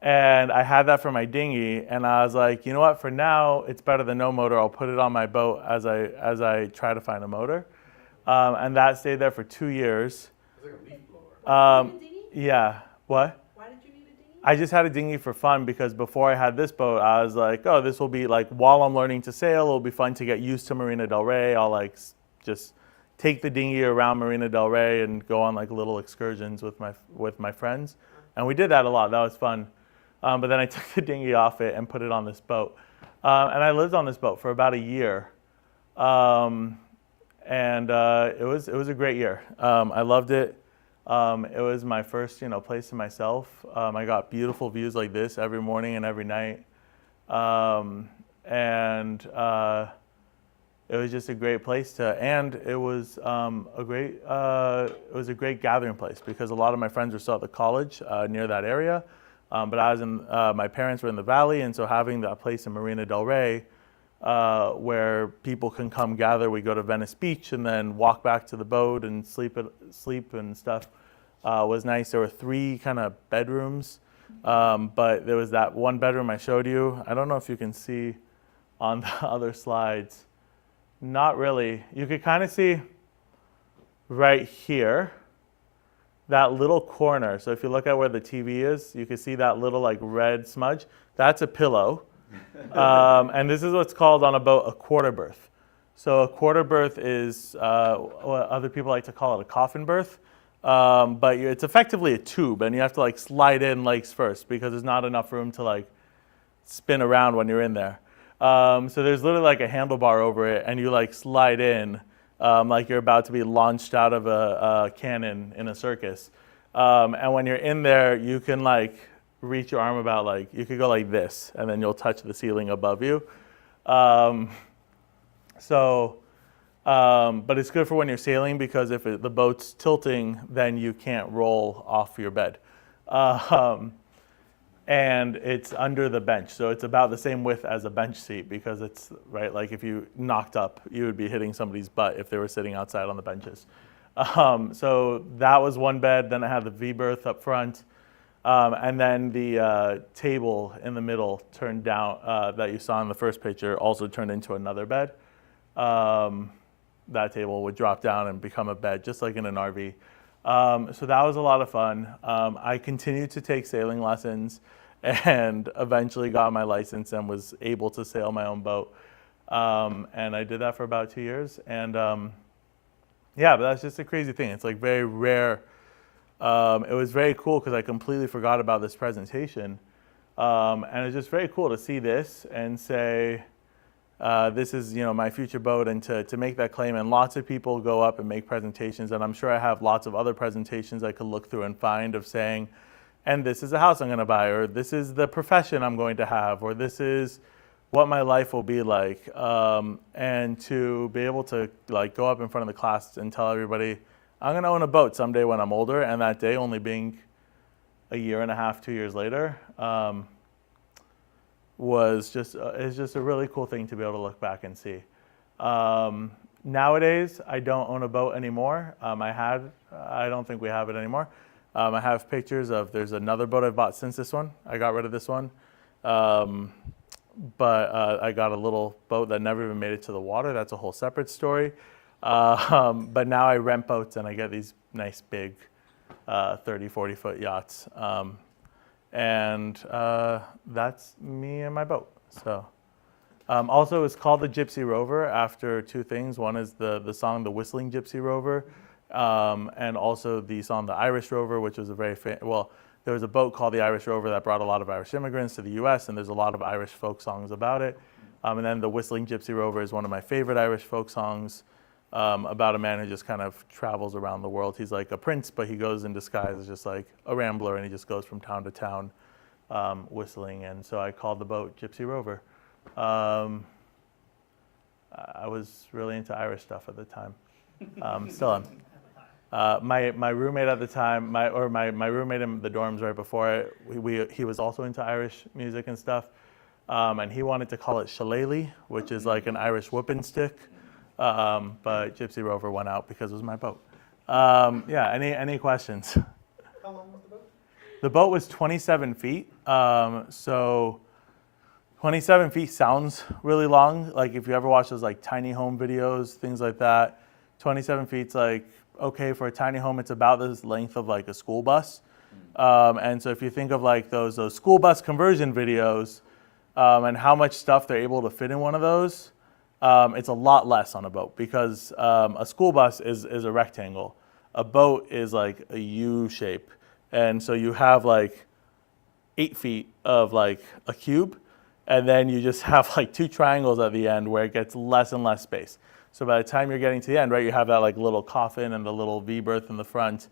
And I had that for my dinghy, and I was like, you know what, for now it's better than no motor. I'll put it on my boat as I try to find a motor. And that stayed there for 2 years. It's like a leaf blower. Yeah. What? Why did you need a dinghy? I just had a dinghy for fun, because before I had this boat, I was like, oh, this will be like, while I'm learning to sail, it'll be fun to get used to Marina Del Rey. I'll like just take the dinghy around Marina Del Rey and go on like little excursions with my friends. And we did that a lot. That was fun. But then I took the dinghy off it and put it on this boat. And I lived on this boat for about a year. And it was a great year. I loved it. It was my first, place to myself. I got beautiful views like this every morning and every night. It was just a great place and it was a great gathering place, because a lot of my friends were still at the college near that area. But I was my parents were in the valley, and so having that place in Marina Del Rey where people can come gather, we go to Venice Beach and then walk back to the boat and sleep and stuff, was nice. There were 3 kind of bedrooms, but there was that one bedroom I showed you. I don't know if you can see on the other slides. Not really. You could kind of see right here, that little corner. So if you look at where the TV is, you can see that little like red smudge. That's a pillow. And this is what's called on a boat a quarter berth. So a quarter berth is what other people like to call it a coffin berth. But it's effectively a tube, and you have to like slide in legs first, because there's not enough room to like spin around when you're in there. So there's literally like a handlebar over it, and you like slide in like you're about to be launched out of a cannon in a circus. And when you're in there, you can like reach your arm about like, you could go like this, and then you'll touch the ceiling above you. But it's good for when you're sailing, because if the boat's tilting, then you can't roll off your bed. And it's under the bench, so it's about the same width as a bench seat, because it's, right, like if you knocked up, you would be hitting somebody's butt if they were sitting outside on the benches. So that was one bed. Then I had the V-berth up front, and then the table in the middle turned down, that you saw in the first picture, also turned into another bed. That table would drop down and become a bed, just like in an RV. So that was a lot of fun. I continued to take sailing lessons and eventually got my license and was able to sail my own boat. And I did that for about 2 years. And yeah, but that's just a crazy thing. It's like very rare. It was very cool because I completely forgot about this presentation. And it's just very cool to see this and say, this is, my future boat, and to make that claim. And lots of people go up and make presentations, and I'm sure I have lots of other presentations I could look through and find of saying, and this is the house I'm going to buy, or this is the profession I'm going to have, or this is what my life will be like. And to be able to like go up in front of the class and tell everybody, I'm going to own a boat someday when I'm older, and that day only being a year and a half, 2 years later, is just a really cool thing to be able to look back and see. Nowadays, I don't own a boat anymore. I don't think we have it anymore. I have pictures of, there's another boat I've bought since this one. I got rid of this one. But I got a little boat that never even made it to the water. That's a whole separate story. But now I rent boats, and I get these nice big 30, 40-foot yachts. And that's me and my boat. So, also it's called the Gypsy Rover after two things. One is the song "The Whistling Gypsy Rover," and also the song "The Irish Rover," which was a very there was a boat called the Irish Rover that brought a lot of Irish immigrants to the U.S., and there's a lot of Irish folk songs about it. And then the Whistling Gypsy Rover is one of my favorite Irish folk songs about a man who just kind of travels around the world. He's like a prince, but he goes in disguise as just like a rambler, and he just goes from town to town whistling. And so I called the boat Gypsy Rover. I was really into Irish stuff at the time. Still am. My roommate at the time, my roommate in the dorms right before it, he was also into Irish music and stuff. And he wanted to call it shillelagh, which is like an Irish whooping stick. But Gypsy Rover won out because it was my boat. Yeah, any questions? How long was the boat? The boat was 27 feet. So 27 feet sounds really long. Like if you ever watch those like tiny home videos, things like that, 27 feet's like, okay, for a tiny home, it's about the length of like a school bus. And so if you think of like those school bus conversion videos, and how much stuff they're able to fit in one of those, it's a lot less on a boat because a school bus is a rectangle. A boat is like a U shape. And so you have like 8 feet of like a cube, and then you just have like two triangles at the end where it gets less and less space. So by the time you're getting to the end, right, you have that like little coffin and the little V berth in the front,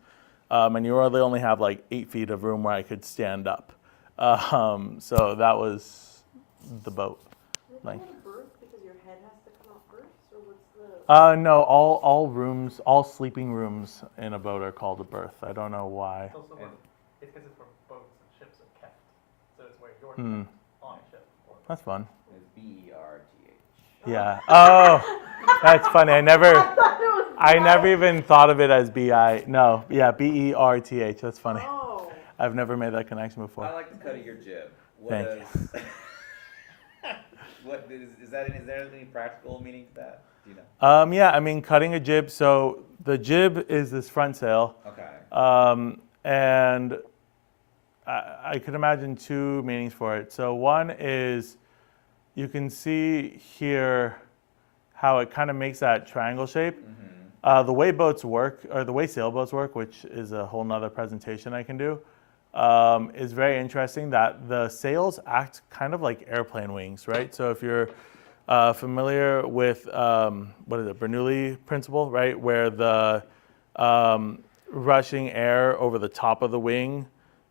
and you really only have like 8 feet of room where I could stand up. So that was the boat. Like, Birth because your head has to come out first, or what's the? No, all rooms, all sleeping rooms in a boat are called a berth. I don't know why. It's because it's where boats and ships are kept. So it's where you're kept on a ship. That's fun. It's B-E-R-T-H. Yeah. Oh, that's funny. I never even thought of it as B-I. No, yeah, B-E-R-T-H. That's funny. Oh. I've never made that connection before. I like the cut of your jib. Thank you. What is there any practical meaning to that? Do you know? Yeah, I mean, cutting a jib. So the jib is this front sail. Okay. And I could imagine two meanings for it. So one is you can see here how it kind of makes that triangle shape. The way boats work, or the way sailboats work, which is a whole nother presentation I can do, is very interesting that the sails act kind of like airplane wings, right? So if you're familiar with, Bernoulli principle, right? Where the rushing air over the top of the wing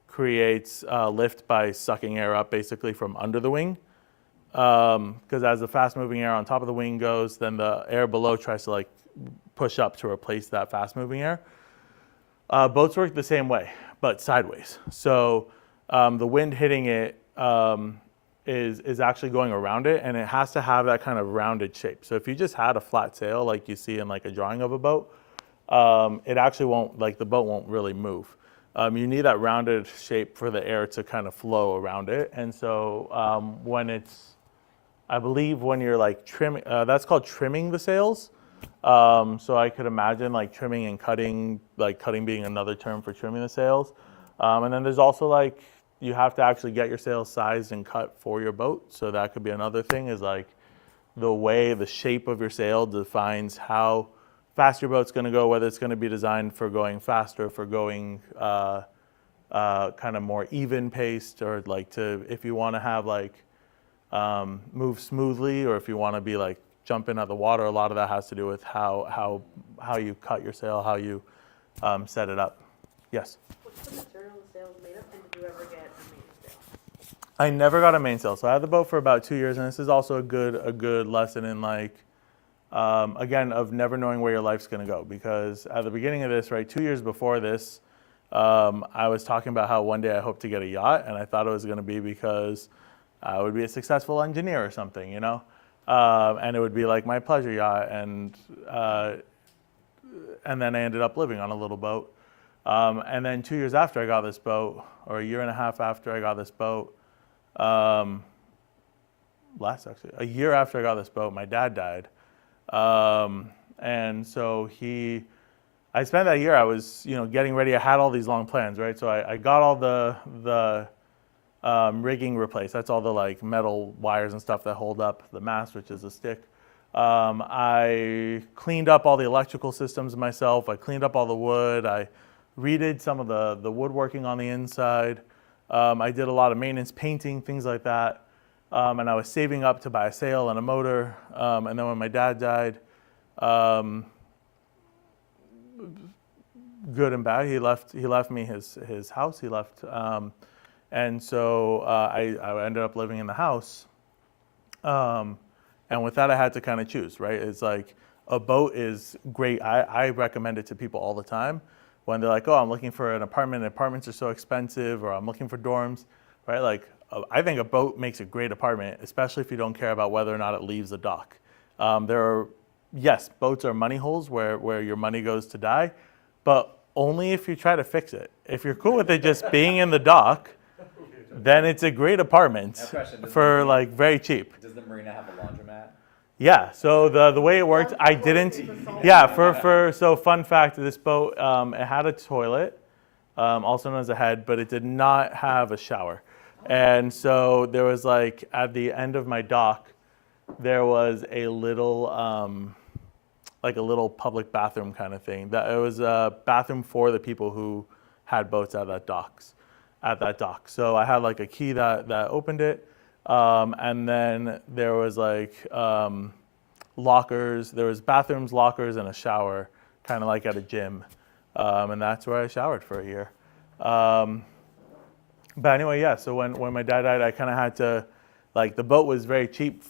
creates lift by sucking air up basically from under the wing. Because as the fast moving air on top of the wing goes, then the air below tries to like push up to replace that fast moving air. Boats work the same way, but sideways. So the wind hitting it is actually going around it, and it has to have that kind of rounded shape. So if you just had a flat sail like you see in like a drawing of a boat, it actually won't, like the boat won't really move. You need that rounded shape for the air to kind of flow around it. And so when I believe when you're like trimming, that's called trimming the sails. So I could imagine like trimming and cutting, like cutting being another term for trimming the sails. And then there's also like, you have to actually get your sails sized and cut for your boat. So that could be another thing, is like the shape of your sail defines how fast your boat's going to go, whether it's going to be designed for going faster, for going kind of more even paced, or like if you want to have like move smoothly, or if you want to be like jumping at the water. A lot of that has to do with how you cut your sail, how you set it up. Yes? What's the material the sail is made of, and did you ever get a mainsail? I never got a mainsail. So I had the boat for about 2 years, and this is also a good lesson in like, again, of never knowing where your life's going to go. Because at the beginning of this, right, 2 years before this, I was talking about how one day I hope to get a yacht, and I thought it was going to be because I would be a successful engineer or something, you know? And it would be like my pleasure yacht, and then I ended up living on a little boat. And then 2 years after I got this boat, or a year and a half after I got this boat, a year after I got this boat, my dad died. And so I spent that year, I was, getting ready. I had all these long plans, right? So I got all the rigging replaced. That's all the like metal wires and stuff that hold up the mast, which is a stick. I cleaned up all the electrical systems myself. I cleaned up all the wood. I redid some of the woodworking on the inside. I did a lot of maintenance, painting, things like that. And I was saving up to buy a sail and a motor. And then when my dad died, good and bad, he left me his house. He left, and so I ended up living in the house. And with that, I had to kind of choose, right? It's like a boat is great. I recommend it to people all the time when they're like, oh, I'm looking for an apartment. And apartments are so expensive, or I'm looking for dorms, right? Like, I think a boat makes a great apartment, especially if you don't care about whether or not it leaves the dock. Yes, boats are money holes where your money goes to die, but only if you try to fix it. If you're cool with it just being in the dock, then it's a great apartment for like very cheap. Does the marina have a laundromat? Yeah, so the way it worked, I didn't, so fun fact, this boat, it had a toilet, also known as a head, but it did not have a shower. And so there was like, at the end of my dock, there was a little, like a little public bathroom kind of thing. That it was a bathroom for the people who had boats at that dock. So I had like a key that opened it. And then there was like lockers. There was bathrooms, lockers, and a shower, kind of like at a gym. And that's where I showered for a year. But anyway, yeah, so when my dad died, I kind of had to, like, the boat was very cheap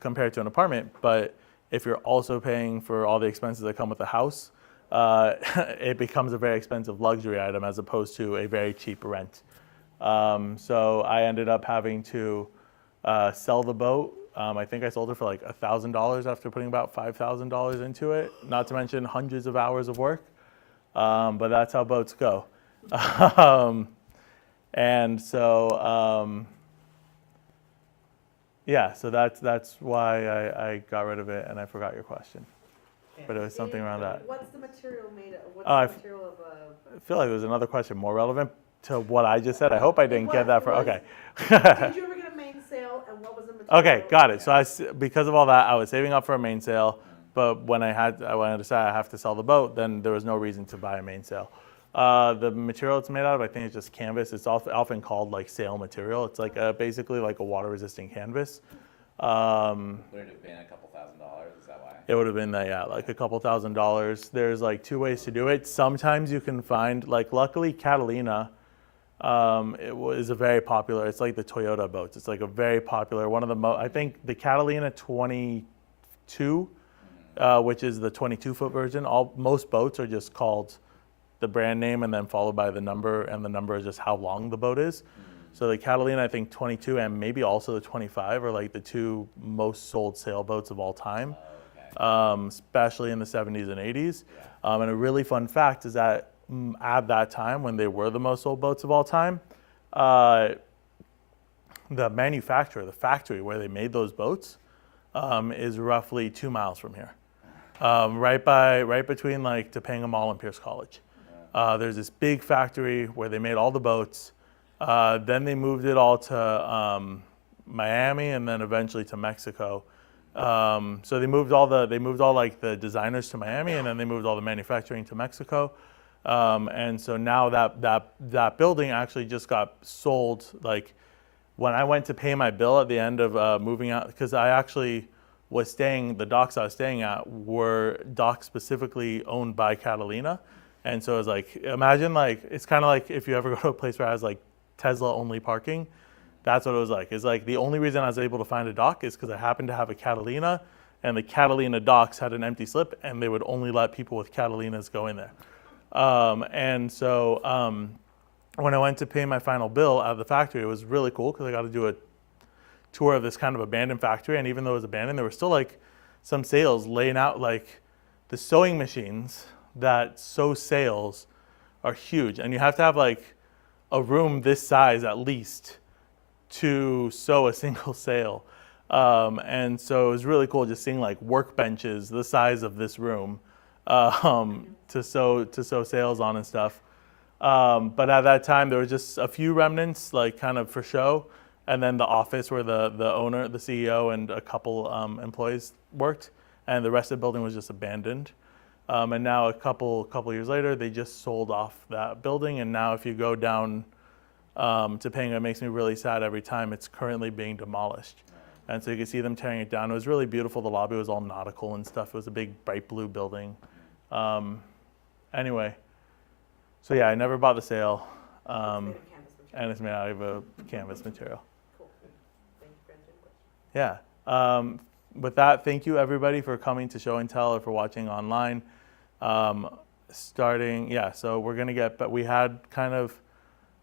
compared to an apartment, but if you're also paying for all the expenses that come with the house, it becomes a very expensive luxury item as opposed to a very cheap rent. So I ended up having to sell the boat. I think I sold it for like $1,000 after putting about $5,000 into it, not to mention hundreds of hours of work. But that's how boats go. And so, yeah, so that's why I got rid of it, and I forgot your question. But it was something around that. What's the material made of? What's Oh, the material of I feel like there was another question more relevant to what I just said. I hope I didn't get that okay. Did you ever get a mainsail, and what was the material? Okay, got it. So because of all that, I was saving up for a mainsail, but when I decided I have to sell the boat, then there was no reason to buy a mainsail. The material it's made out of, I think it's just canvas. It's often called like sail material. It's like basically like a water-resistant canvas. Would it have been a couple $1,000s? Is that why? It would have been that, yeah, like a couple $1,000s. There's like two ways to do it. Sometimes you can find, like, luckily Catalina, is a very popular. It's like the Toyota boats. It's like a very popular one of the I think the Catalina 22, which is the 22-foot version. Most boats are just called the brand name and then followed by the number, and the number is just how long the boat is. So the Catalina, I think 22, and maybe also the 25 are like the two most sold sailboats of all time, especially in the 70s and 80s. And a really fun fact is that at that time, when they were the most sold boats of all time, the manufacturer, the factory where they made those boats, is roughly 2 miles from here, right between like Topanga Mall and Pierce College. There's this big factory where they made all the boats. Then they moved it all to Miami, and then eventually to Mexico. So they moved all like the designers to Miami, and then they moved all the manufacturing to Mexico. And so now that building actually just got sold. Like, when I went to pay my bill at the end of moving out, because I actually was the docks I was staying at were docks specifically owned by Catalina. And so it was like, imagine, like, it's kind of like if you ever go to a place where it has like Tesla only parking. That's what it was like. It's like the only reason I was able to find a dock is because I happened to have a Catalina, and the Catalina docks had an empty slip, and they would only let people with Catalinas go in there. And so when I went to pay my final bill at the factory, it was really cool because I got to do a tour of this kind of abandoned factory. And even though it was abandoned, there were still like some sails laying out. Like, the sewing machines that sew sails are huge, and you have to have like a room this size at least to sew a single sail. And so it was really cool just seeing like workbenches the size of this room to sew sails on and stuff. But at that time, there were just a few remnants, like kind of for show, and then the office where the owner, the CEO, and a couple employees worked, and the rest of the building was just abandoned. And now a couple years later, they just sold off that building, and now if you go down Topanga, it makes me really sad every time. It's currently being demolished. And so you can see them tearing it down. It was really beautiful. The lobby was all nautical and stuff. It was a big bright blue building. Anyway, so yeah, I never bought the sale. And it's made out of a canvas material. Cool. Thank you for answering the question. Yeah. With that, thank you everybody for coming to Show and Tell or for watching online. So we're gonna get, but we had kind of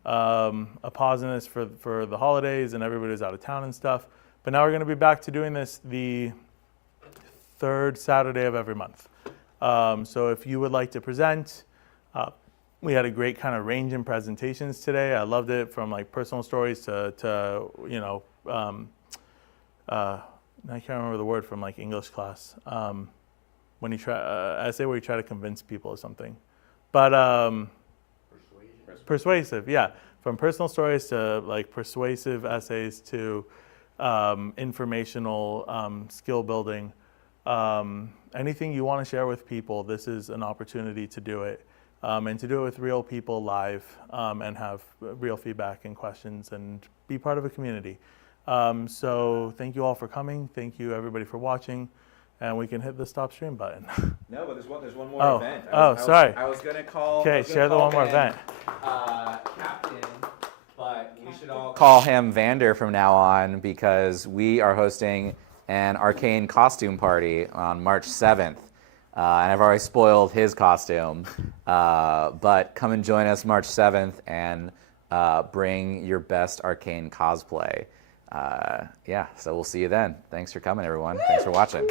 a pause in this for the holidays and everybody was out of town and stuff. But now we're gonna be back to doing this the third Saturday of every month. So if you would like to present, we had a great kind of range in presentations today. I loved it, from like personal stories to you know, I can't remember the word from like English class. When you try essay where you try to convince people of something, but persuasive, yeah. From personal stories to like persuasive essays to informational skill building. Anything you want to share with people, this is an opportunity to do it. And to do it with real people live and have real feedback and questions and be part of a community. So thank you all for coming. Thank you everybody for watching. And we can hit the stop stream button. No, but there's one more event. Sorry. I was gonna call. Okay, share the one more event. Captain, but we should all call him Vander from now on because we are hosting an arcane costume party on March 7th. And I've already spoiled his costume. But come and join us March 7th and bring your best arcane cosplay. Yeah, so we'll see you then. Thanks for coming, everyone. Thanks for watching.